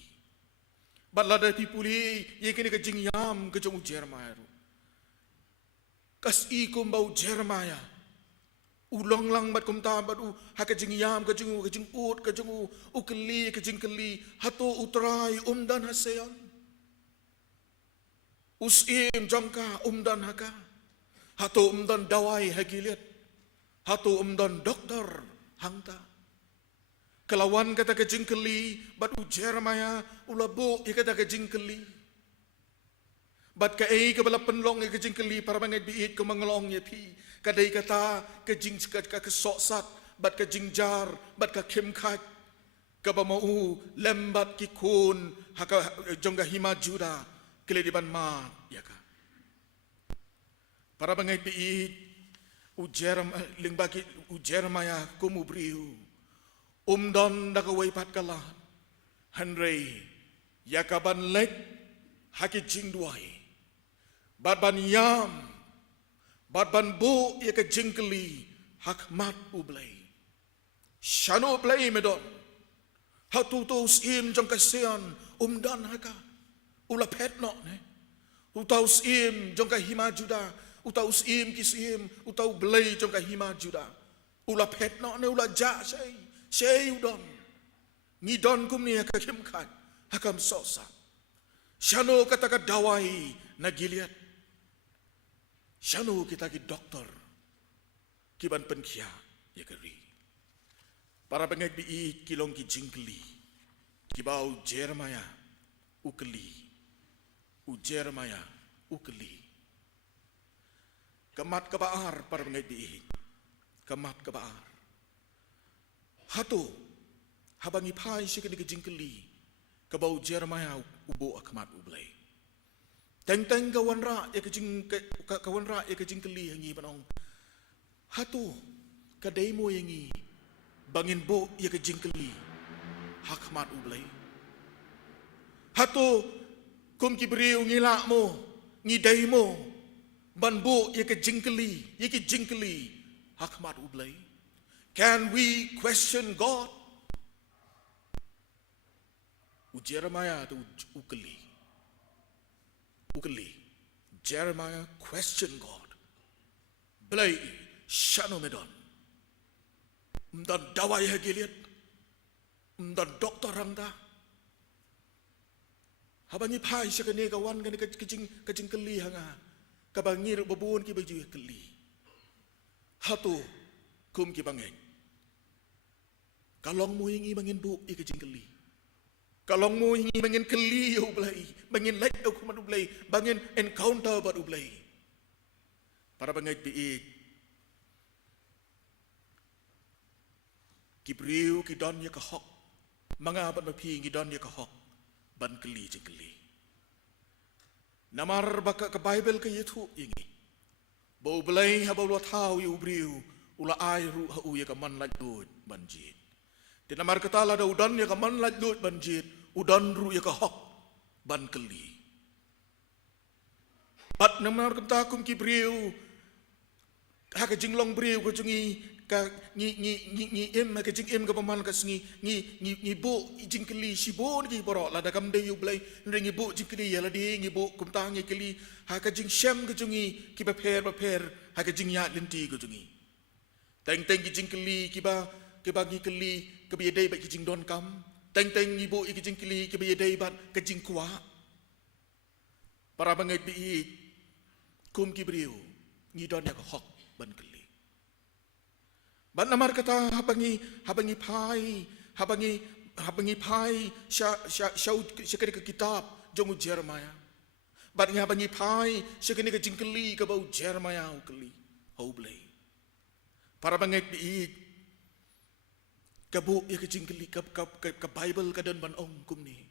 bat lada pipuli yekini ka jing yam ka jong Jeremiah kas ikum bau Jeremiah ulong lang bat kum ta bat u haka jing yam ka jing ut ka jing u keli ka jing keli hato utrai dan haseon usim jongka dan haka hato dan dawai hagilet hato dan doktor hangta kelawan kata ka jing keli bat u Jeremiah ulabo kata ka jing keli bat ka ka bala penlong ka jing keli para bangai biit ko manglong ye pi kadai kata ka jing ka kesok bat ka jing jar bat ka kim khat ka ba mau lembat ki kun haka jongga hima Judah kele di ban mat ya ka para bangai biit u Jeremiah ko mubriu don da ka wai pat kala hanrei ya ka ban lek haki jing duai bat ban yam bat ban bu ya ka jing keli hak mat ublay shano blay medon hatu tos im jong kasian dan haka ula pet no ne utaus im jong ka hima Judah utaus im kisim utau blay jong ka hima Judah ula pet no ne ula ja sei udon ni don kum ni ka kim khat hakam sosa shano kata ka dawai na Gilead shano kita ki doktor kiban penkia ya keri para pengai bi kilong ki jingkeli kibau Jeremiah ukeli Jeremiah ukeli kamat kabaar para pengai bi kamat kabaar hatu habangi pai sikini ki jingkeli kabau Jeremiah ubo akamat ublay teng kawan ra ya ke jing keli hangi panong hatu kadai mo yangi bangin bo ya ke jing keli hakmat ublay hatu kum kibriu ngila mo ngidai mo ban bo ya ke jing keli hakmat ublay. Can we question God? Jeremiah tu ukeli. Jeremiah question God. Belai shano medon. Dan dawai hagilit. Dan doktor rangda. Habangi pai sakane kawan kani kecing keli hanga. Kabangir babun ki baju keli. Hatu kum ki bangeng. Kalong mo ingi bangin bu ikecing keli. Kalong mo ingi bangin keli ublay, bangin like aku madu ublay, bangin encounter bad ublay. Para bangay biit. Kibriu kidon ya kahok, mga abat mapi kidon ya kahok, ban keli jeng keli. Namar baka ke Bible ke yetu ingi. Bau ublay habau lo tau yu ubriu, ula ai ru hau ya kaman lajud banjit. Di namar ketala ada udan ya kaman lajud banjit, udan ru ya kahok ban keli. Bat namar ketakum kibriu, haka jinglong briu ko jungi ka ni em ka jing em ka paman ka sngi ni bo jing keli sibo ni borok la da kam de yu blai ni bo jing keli ya la di ni bo kum tang ni keli haka jing shem ka jungi ki ba pher haka jing ya linti ko jungi teng ki jing keli ki ba ni keli ke bi dei ba ki jing don kam teng ni bo ki jing keli ke bi dei ba ka jing kwa para bangit biit kum kibriu ngidon yak hok ban keli ban namar kata habangi pai syau syakari ke kitab jongu Jeremiah ban habangi pai syakari ke jingkeli ke bau Jeremiah keli hau blei para bangit biit kabu ya ke jingkeli ke Bible ka dan ban ong kum ni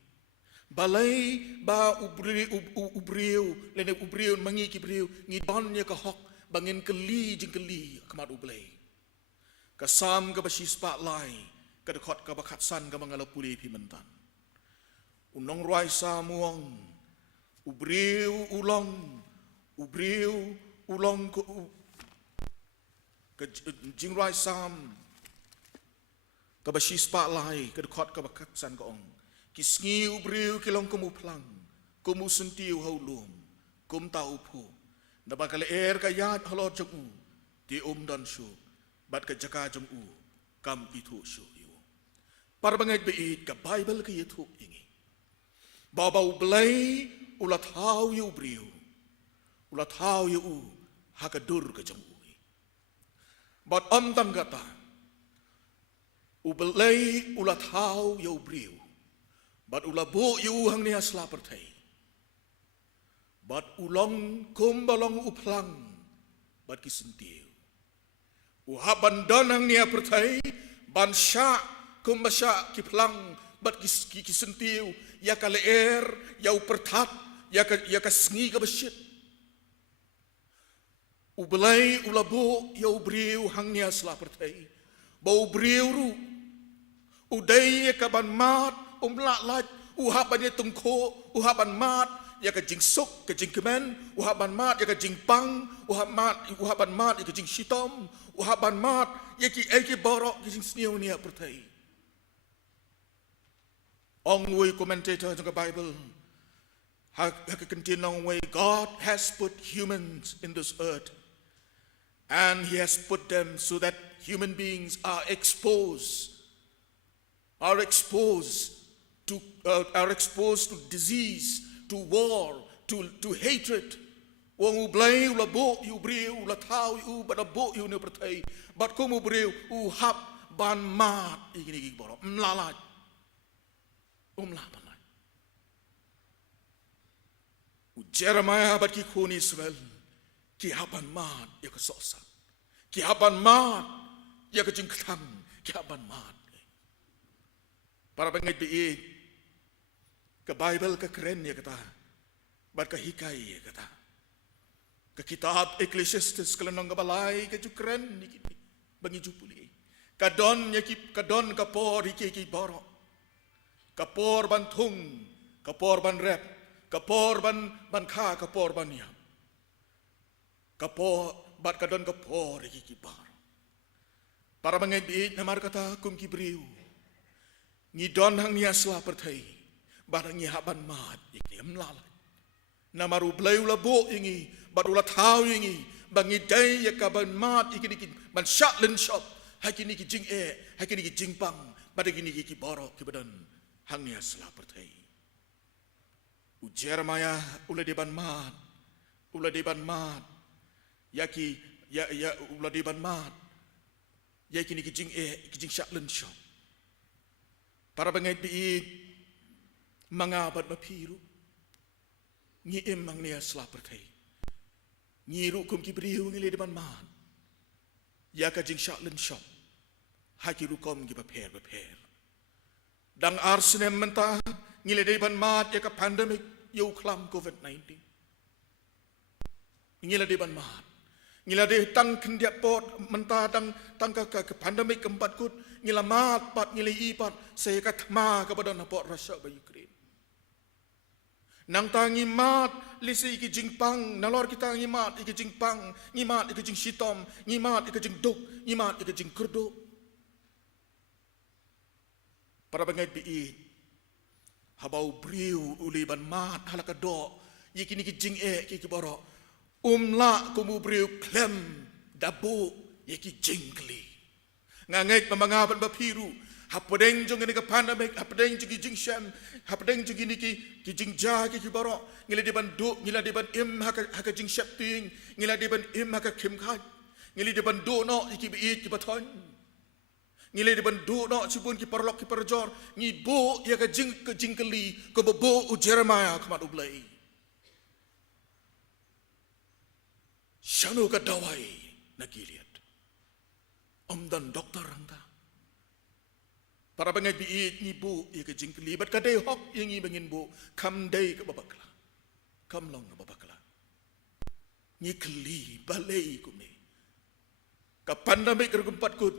balai ba ubriu lene ubriu mangi kibriu ngidon ya ka hok bangin keli jingkeli kamat ublei kasam ka basis pa lai ka dekot ka bakatsan ka mangalapuli pi mentan unong ruai samuang ubriu ulong ka jingruai sam ka basis pa lai ka dekot ka bakatsan ka ong kisngi ubriu kilong kumu plang kumu sentiu haulum kum tau pu na bakal ka yat halot jong u ti dan shu bat ka jaka jong u kam itu shu yu par bangai beit ka Bible ka yitu ingi babau blai ulat hau yu ubriu ulat hau yu u hakadur ka jong u bat tang kata ublai ulat hau yu ubriu bat ulabu yu hang nia slapertai bat ulong kumbalong uplang bat kisentiu uhaban don hang nia pertai ban sya kumbasya kiplang bat kisentiu ya kaleer ya upertat ya ka sngi ka besyit ublai ulabu ya ubriu hang nia slapertai bau briu ru udai ka ban mat umlat uhaban ya tungko uhaban mat ya ka jing sok ka jing kemen uhaban mat ya ka jing pang uhaban mat ya ka jing shitom uhaban mat ya ki borok ki jing sniu ni pertai ong we commentator in the Bible ha ka continue way God has put humans in this earth and he has put them so that human beings are exposed to disease, to war, to hatred. Wong ublay ulabo ubriu ulatau u badabo u ne pertai bat kum ubriu u hap ban mat igini borok mlalat umlapan u Jeremiah bat ki khun Israel ki haban mat ya ka sosa ki haban mat ya ka jingkam ki haban mat para bangit biit ke Bible ke keren ya kata bat ke hikai ya kata ke kitab Ecclesiastes kelenong balai ke ju keren ni bangi ju puli kadon ya ki kadon kapor hiki borok kapor ban thung kapor ban rep kapor ban kha kapor ban ya kapor bat kadon kapor hiki borok para bangit biit namar kata kum kibriu ngidon hang nia sla pertai barang ngi haban mat ikni mlala namaru blai ulabo ingi barula thau ingi bangi dai ya kaban mat ikni ban shat len shop hakini ki jing hakini ki jing pang badagini ki borok ki badan hang nia sla pertai u Jeremiah ula de ban mat yaki ya ula de ban mat yakini ki jing ki jing shat len shop para bangait biit mangabat mapiru ngi emang nia slapertai ngi rukum kibriu ngi ledeban man ya ka jing shaklen shop haki rukom gi beper dang arsenem mentah ngi ledeban mat ya ka pandemic yu klam COVID-19 ngi ledeban mat ngi lede tang kendiap pot mentah tang ka pandemic keempat kut ngi lamat pat ngi lei pat saya katma kepada napot Russia ba Ukraine nang tangi mat lisi iki jingpang nalor kita ngimat iki jingpang ngimat iki jing shitom ngimat iki jing duk ngimat iki jing kurdo para bangait bi habau briu uliban mat halaka do yiki jing ki boro umla kumu briu klem dabu yiki jingkli ngangai pamangaban bapiru Hapadeng jong ini ke pandemik, hapadeng jong jing syam, hapadeng jong ini ki jing jah ki borok, ngila di ban du, ngila di ban im haka jing syap ting, ngila di ban im haka kim khat, ngila di ban du no ki bi ki baton. Ngila di ban du no sibun ki parlok ki parjor, ngi bo ya ka jing keli, ko bo u Jeremiah kamat ublai. Shanu ka dawai na Gilead. Dan doktor hangta. Para bangai biit ni bu ia ke jingkeli bat kadai hok yang i bangin bu kam dai ke babakla. Kam long ke babakla. Ni keli balai ku me. Ka pandamik ke gumpat kut.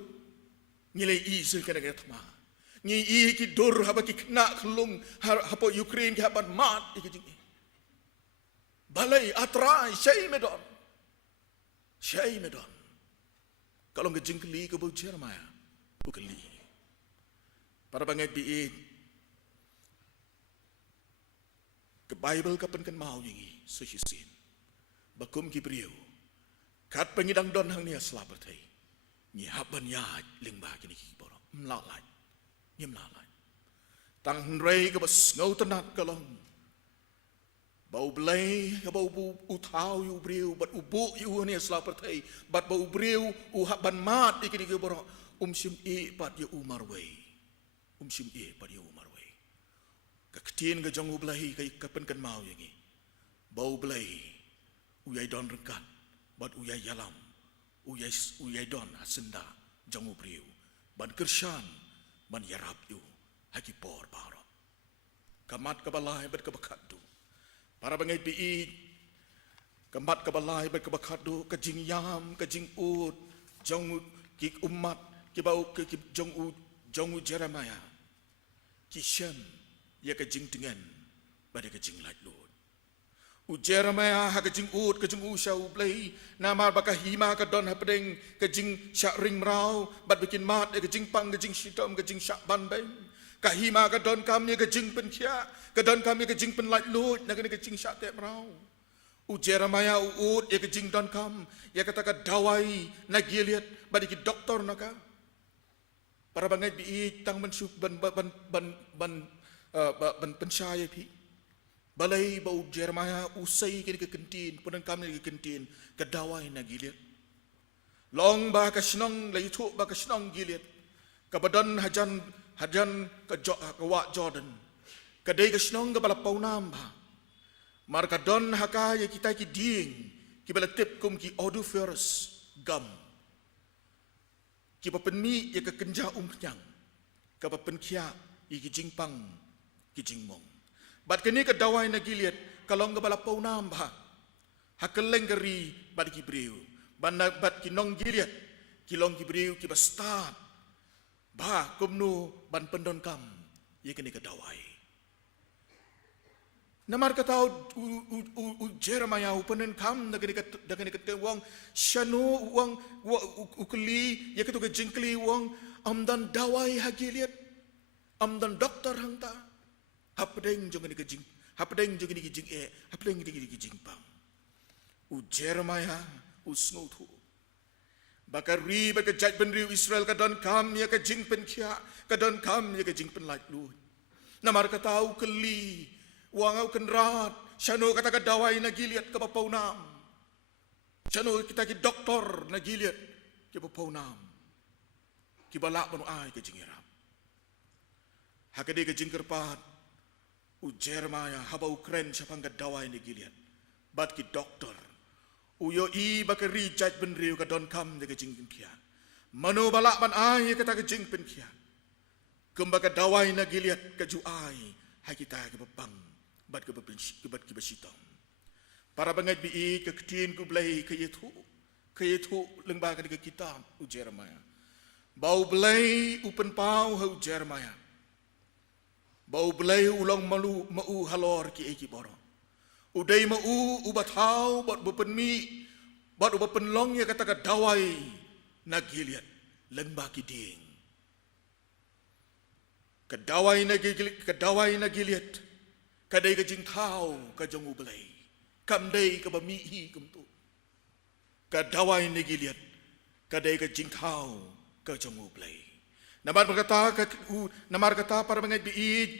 Ngilai i se kana kana thma. Ngi i ki dor haba ki kna khlung hapo Ukraine ki haban mat i ke jing. Balai atrai syai medon. Syai medon. Kalau ke jingkeli ke bu Jeremiah bu keli. Para bangai biit ke Bible kapan kan mau yangi sehisin bakum kibriu kat pengidang don hang nia selabatai ni haban ya lingba kini kiboro mlalai ni mlalai tang rei ke bas ngau tenat kalong bau belai ke bau utau yu briu bat ubu yu nia selabatai bat bau briu haban mat ikini kiboro sim e pat yu umarwei sim e pada umarwei. Kaketian ke jong ublahi kai kapan kan mau yangi. Bau belai uyai don rengkat, bat uyai yalam, uyai don asenda jong ubriu. Ban kershan, ban yarap yu, haki por baro. Kamat kabalai bat kabakadu. Para bangai biit, kamat kabalai bat kabakadu, kajing yam, kajing ud, jong ki umat, ki bau ki jong Jeremiah. Kishan ya kajing dengan pada kajing light Lord. Jeremiah ha kajing ud kajing usau blai nama baka hima ka don hapdeng kajing syak ring rau bat bikin mat kajing pang kajing sitom kajing syak ban beng ka hima ka don kam ya kajing pen khia ka don kam ya kajing pen light Lord na kajing syak te rau. Jeremiah ud ya kajing don kam ya kata ka dawai na Gilead badi ki doktor naka. Para bangai biit tang mensuk ban pensyaya pi. Balai bau Jeremiah usai kini ke kentin, punan kami ke kentin, ke dawai na Gilead. Long ba ka senang lai tu ba ka senang Gilead. Ka badan hajan ke wak Jordan. Ka dai ka senang ke bala paunam ba. Mar ka don haka ya kita ki ding, ki bala tip kum ki odoriferous gum. Ki papenmi ya ke kenja umnyang ka papenkia i ki jingpang ki jingmong bat kini ke dawai na Gilead kalong ke bala paunam ba hakeleng geri bat ki briu bat ki nong Gilead ki long ki briu ki bastat ba kumnu ban pendon kam ya kini ke dawai namar katau Jeremiah upanen kam dagani kat wong shanu wong ukli ya ketu ke jingkli wong amdan dawai ha Gilead amdan doktor hangta hapdeng jongani ke jing hapdeng jongani ke jing hapdeng jongani ke jing pam Jeremiah usnuthu bakari baka jaj benriu Israel kadon kam ya ke jing pen khia kadon kam ya ke jing pen light lu namar katau keli wangau kenrat, syanu kata ke dawai na Gilead ke papaunam. Syanu kita ki doktor na Gilead ke papaunam. Ki balak panu ai ke jingirap. Hakade ke jingkerpat, Jeremiah haba Ukraine siapang ke dawai na Gilead. Bat ki doktor. Uyo i bakari jaj benriu ke don kam de ke jingpen kia. Manu balak pan ai kata ke jingpen kia. Kemba ke dawai na Gilead ke ju ai. Hai kita ke papang. Bat ke basitong. Para bangai bi ke ketin ku belai ke yetu lengba ke kitab Jeremiah. Bau belai upen pau hau Jeremiah. Bau belai ulang malu mau halor ki eki boro. Udai mau ubat hau bat bepenmi bat ubat penlong ya kata ke dawai na Gilead lengba ki ding. Kedawai na Gilead. Kadai ke jing tau ke jong ubelai. Kam dai ke bamihi kum tu. Kadawai na Gilead. Kadai ke jing tau ke jong ubelai. Namar kata para bangai biid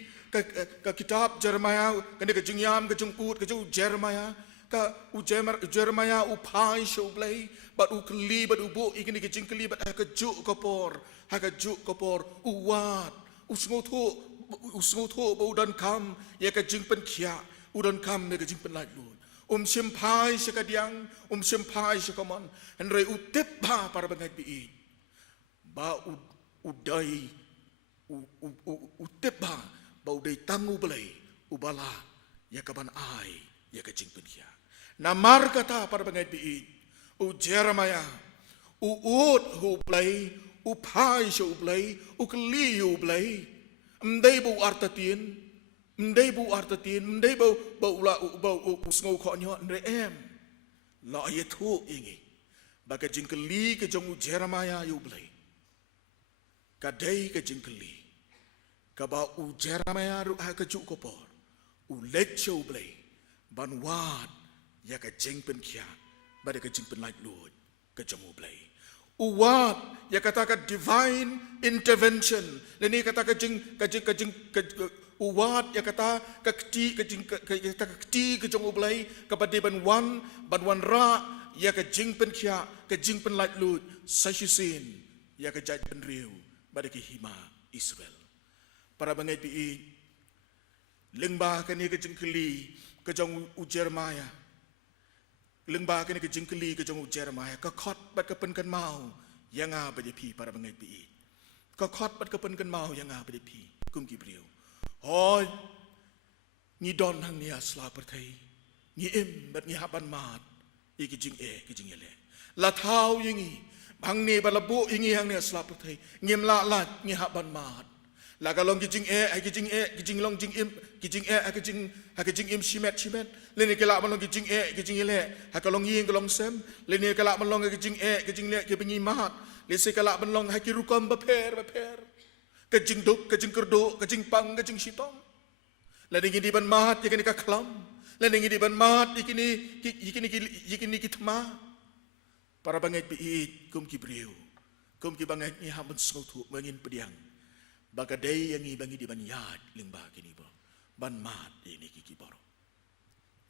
ka kitab Jeremiah kani ka jingyam ka jungput ka ju Jeremiah ka u Jeremiah u pai show play but u kli but u bo ikini ka jingkli but ka ju kopor u wat u sngo bo dan kam ya ka jingpen khia u dan kam ya ka jingpen lai lu sim pai se ka diang sim pai se komon henry u tip ba para bangai biid ba u dai u tip ba bau dei tangu belai ubala ya kaban ai ya ka jingpen khia namar kata para bangai biid u Jeremiah u ut hu belai u pai shu belai u kli u belai mdei bu artatin mdei bau la bau usngau kho nyo ndre em la ye thu ingi baka jingkli ke jong u Jeremiah u belai ka dei ka jingkli ka ba u Jeremiah ru ha ka ju kopor u let show belai ban wat ya ka jingpen khia ba de ka jingpen lai lord ka jong u belai uwat ya kata ka divine intervention leni kata ka jing uwat ya kata ka kti ka jong ublai ka bade ban wan ra ya ka jingpen khia ka jingpen lat lut sashisin ya ka jaj ben riu bade ki hima Israel para bangai bi lengba ka ni ka jingkli ka jong u Jeremiah lengba ka ni ka jingkli ka jong u Jeremiah ka khot bat ka pen kan mau yang a bade pi para bangai bi ka khot bat ka pen kan mau yang a bade pi kum ki briu hoi ni don hang ni asla perthai ni em bat ni haban mat i ki jing ele la thau yingi bang ni balabu ingi hang ni asla perthai ngim la ni haban mat la ka long ki jing long jing im ki jing im shimet leni ka la long ki jing ele ha ka long yin ka long sem leni ka la long ki jing le ki bingi mat le se ka la long ha ki rukam ba per ka jing duk ka jing kerdo ka jing pang ka jing sitong la dingi di ban mat ya ka klam la dingi di ban mat ikini ki thma para bangai bi kum ki briu kum ki bangai ni ha mun sou thu mangin pediang bagadai yang ibangi di ban yad lingba kini bo ban mat ini ki boro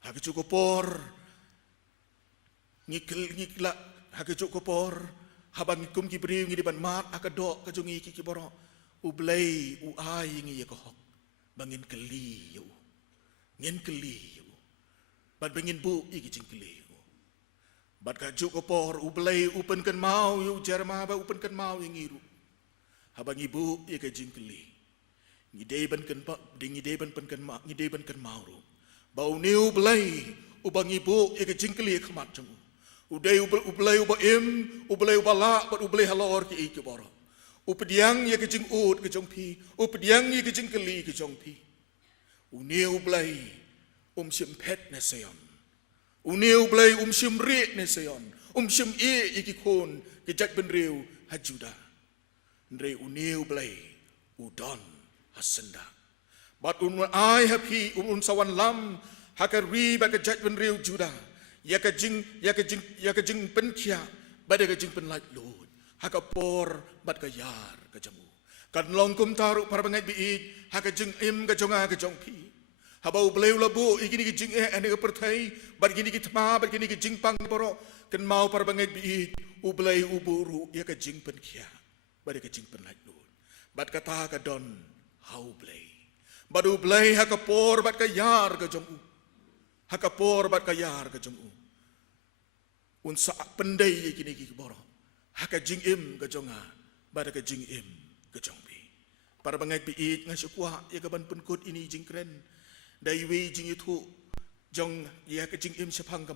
ha ki cukupor ngikla ha ki cukupor habang kum ki briu ngi di ban mat akadok ka jungi ki boro ublai u ai ngi ko hok bangin keli yu ngin keli yu bat bangin bu iki jing keli yu bat ka cukupor ublai upen kan mau yu Jeremiah ba upen kan mau ngi ru habang ibu ia ka jingkeli ngi dei ban kan pa dingi dei ban pen kan mauru bau niu blai ubang ibu ia ka jingkeli khmat jemu udai ublai uba im ublai ubala bat ublai halor ki iki boro upediang ia ka jing ut ka jong pi upediang ia ka jingkeli ka jong pi uniu blai sim pet na seon uniu blai sim ri na seon sim iki kon ki jak ben riu hajuda Ndre uniu blai udon hasenda bat ai happy sawan lam hakari ba ka jaj ben riu juda ya ka jing pen khia ba de ka jing pen lait lord hakapor bat ka yar ka jamu kan long kum taru para bangai bi haka jing im ka jonga ka jong pi habau bleu labu igini ki jing ane ka perthai bat gini ki thma bat gini ki jing pang boro kan mau para bangai bi u blai u buru ya ka jing pen khia bade ka jing pen lait lord bat kata ka don hau blai badu blai hakapor bat ka yar ka jong u hakapor bat ka yar ka jong u unsa pendai kini ki boro haka jing im ka jonga bade ka jing im ka jong pi para bangai pi it ngasukwa ya ka ban pen kut ini jing kren dai we jing itu jong ya ka jing im sepang ka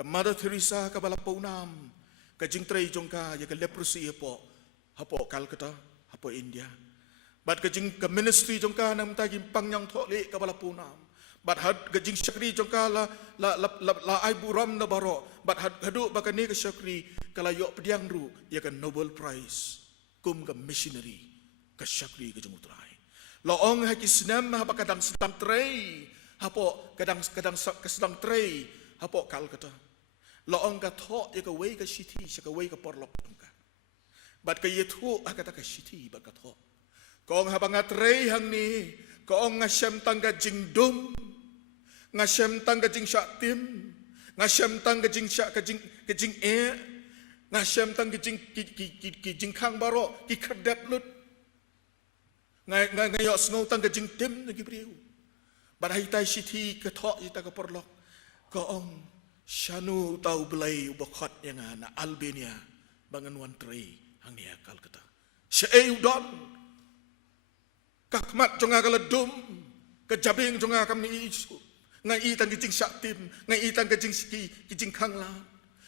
Mother Teresa ka bala paunam ka jing trai jongka ya ka leprosy hapo Calcutta hapo India bat ka jing ka ministry jongka nam ta gim pangyang thole ka bala punam bat had ka jing shakri jongka la ai buram na baro bat hadu bakani ka shakri kala yo pediang ru ya ka Nobel Prize kum ka missionary ka shakri ka jong utrai laong ha ki sinam ha kadang sedang trai hapo kadang sedang trai hapo Calcutta laong ka tho ya ka wei ka shiti ka wei ka porlok ka bat ka yetu akata ka shiti bat ka tho kong habangat rei hang ni kong ngasem tangga jingdum ngasem tangga jing syaktim ngasem tangga jing syak ka jing ngasem tangga jing khang baro ki kerdap lut ngayok snow tangga jing tim lagi beriu bat haitai shiti ka tho ita ka porlok kong shanu tau belai ubakhat yang na Albania bangan wan trei hang ni akal kata syai udon kakmat jonga kaledum kejabing jonga kami isu ngai tang kijing syaktim ngai tang kijing khangla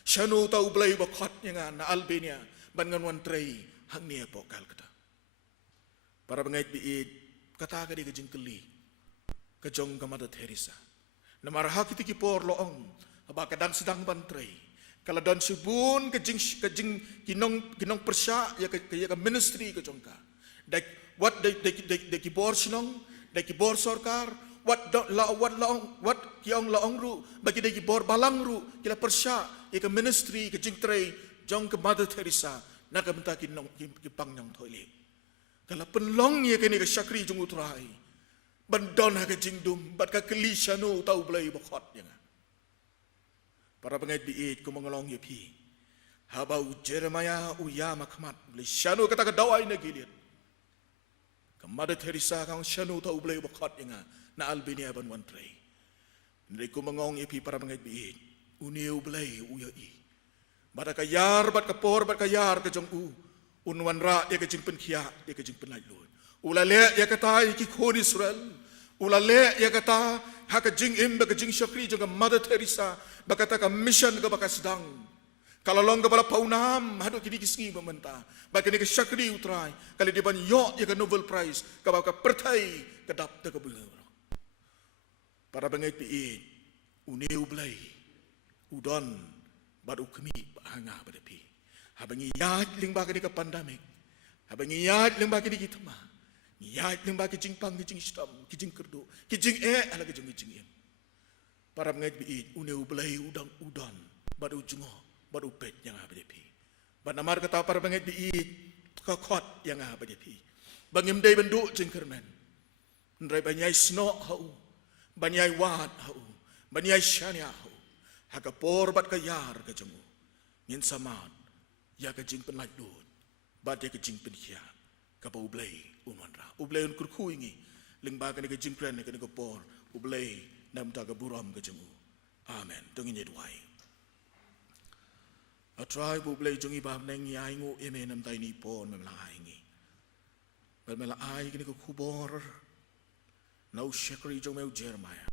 shanu tau belai ubakhat yang na Albania bangan wan trei hang ni apokal kata para bangait biit kata ka di kijing keli kejong ka Mother Teresa namar hak iti kipor loong aba kadang sedang bantrai kala don subun kejing kinong persya ya ka ministry kejong ka dak what de kipor sinong de kipor sarkar what kiong laong ru bagi de kipor balang ru kila persya ya ka ministry kejing trai jong ka Mother Teresa na ka benta kinong kipang nyang toilet kala penlong ya kini ka syakri jong utrai bandon ha kejing dum bat ka kelishanu tau belai bokot yang para pengait biit ko mengelong ye pi habau Jeremiah uya makmat beli shanu kata ka dawai na gilit ka Mother Teresa kang shanu tau belai bokot yang na Albania ban wan trei ndai ko mengong ye pi para pengait biit uniu belai uya i bat ka yar bat ka por bat ka yar ka jong unwan ra ye ka jing pen khia ye ka jing pen lai lun ulale ya kata ki khon Israel ulale ya kata haka jing im baka jing syakri juga Mother Teresa bakata ka mission ka baka sedang kalau long ka bala paunam hadu kini kisngi bamenta baka ni ka syakri utrai kali di ban yo ya ka Nobel Prize ka baka pertai ka dap ka bulan para bangait pi uneu blai udon baru kemi hanga badapi habangi yat ling baka ni ka pandemic habangi yat ling baka ni kitma yat ling baka jing pang jing stam kijing kerdo kijing ala kijing para mengait biit uneu belai udang udan baru jungo baru pet yang apa depi banamar kata para mengait biit kakot yang apa depi bangim dai benduk jengkermen ndrai banyai sno hau banyai wat hau banyai shania hau haka por bat ka yar ka jemu ngin samat ya ka jing penlai dut bat ya ka jing penhia ka bau blai umanra ublai un kurku ingi lingba ka ni ka jing kren ka ni ka por ublai nam taga buram kejemu. Amen. Tungin duai. A tribe ublay jungi bab nengi aingu eme nam tay ni pon memela aingi. Bal mela ai kini ko kubor. Nau shekri jong meu Jeremiah.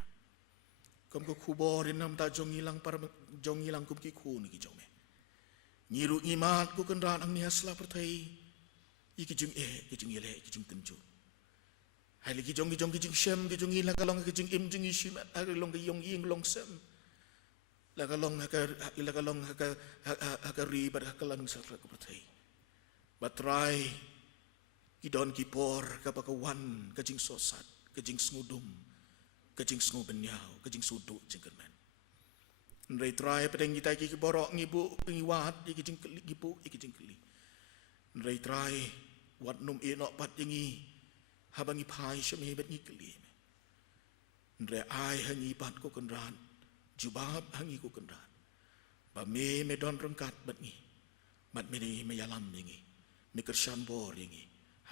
Kom ko kubor nam ta jong ilang para jong ilang kum ki ku ni jong me. Ngiru imat ku kendan ang niasla pertai. Iki jong kijing ile kijing tenju. Hai lagi jong shem kijong ilang kalong kijing im jong ishim hari long kijong ing long sem la kalong haka ribat hakalang sakra kupatai batrai kidon kipor kapakawan kijing sosat kijing smudum kijing smubenyau kijing suduk jengkerman ndai trai pedeng kita ki borok ngibu pengiwat kijing gipu kijing keli ndai trai wat num enok pat yengi habangi pai syami bet ngikli ndre ai hangi pat ko kendran jubab hangi ko kendran ba me don rengkat bet ngi mat me ni me yalam ngi me kershan bor ngi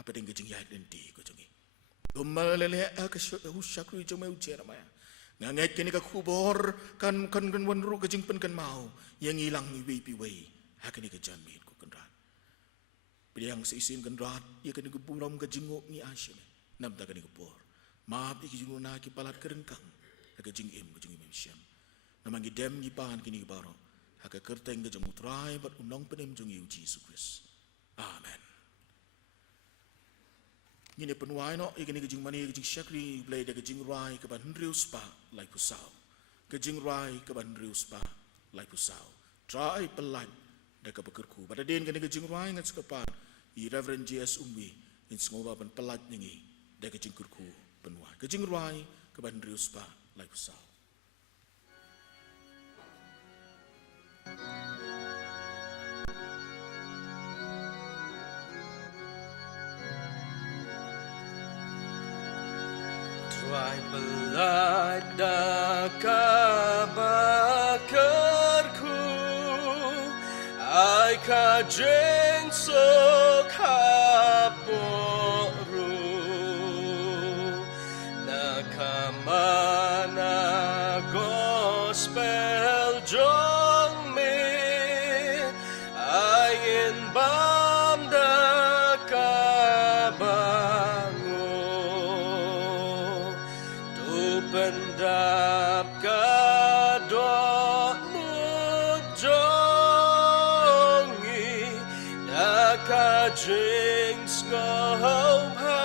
apa deng jing ya denti ko jongi domal lele ak syakru jome ujer ma nganget kini ka kubor kan wan ru ke jing pen kan mau yang hilang wi pi wei hakini ke jan mit ko kendran Beriang seisin kendrat ia kena geburam ke jingok ni asyam nam tak kena gepor maaf iki jinguna ki palat kerengkang haka jingim ke jingim syam namang gidem ni pan kini baro haka kerteng ke jengutrai bat unong penem jengi uji Yesus Kristus amen ngine penuai no ikini ke jing mani ke jing syakri blai de ke jing rai ke ban rius pa lai pusau ke jing rai ke ban rius pa lai pusau trai pelan de ke bekerku pada den kene ke jing rai ngat sekepan i Reverend JS Umbi in sengoba ban pelat ningi de ke jing kurku penuai ke jing rai ke ban rius pa lai pusau Try belada kabakarku ai ka jeng sok haporu nakamana gospel jong me ayin bam da kabango tu pendap kadot mujongi nakajing skop ha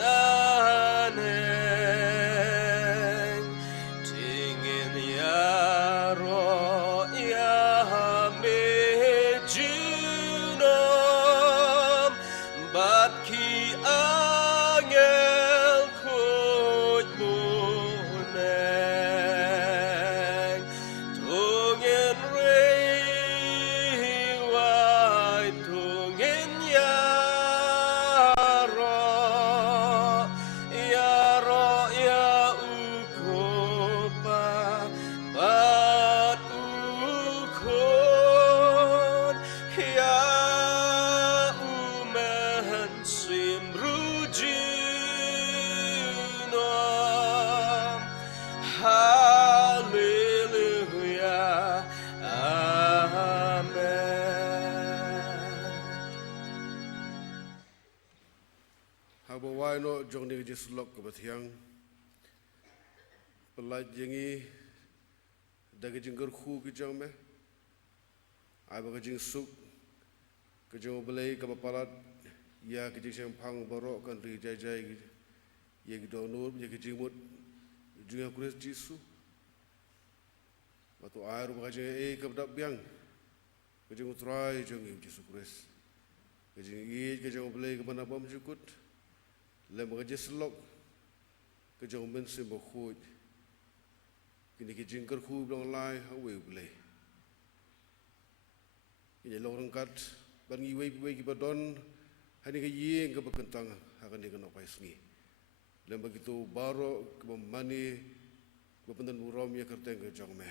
naneng tingin yaro ya mejunom bat ki angel khoj muneng tungin rewai tungin yaro ya ukopa bat ukon ya umen simrujunom hallelujah amen. Habawai no jong ni jislok ke bathiang pelaj jengi dagi jingger khu ki jong me ai ba jing suk ke jong belai ke bapalat ya ke jing phang borok kan ri jai jai ye gi donur ye gi jimut jing kures jisu batu air ba jing ke dap biang ke jing utrai jong jisu kures ke jing ke jong belai ke mana bom jukut lem ba jislok ke jong men sim ba khu kini ke jingker khu blong lai hawe belai ini lorong kat bangi wei ki badon hani ke yeng ke bekentang akan ni kena pai sungi lem begitu baro ke mani ke pendan burom ya kerteng ke jong me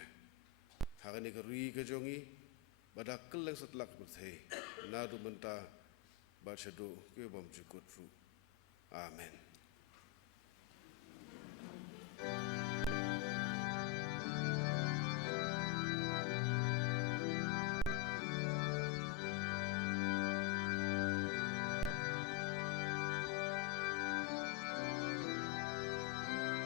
akan ni ke ri ke jongi badak keleng setlak berthei nadu menta ba shadu ke bom jukut fu amen.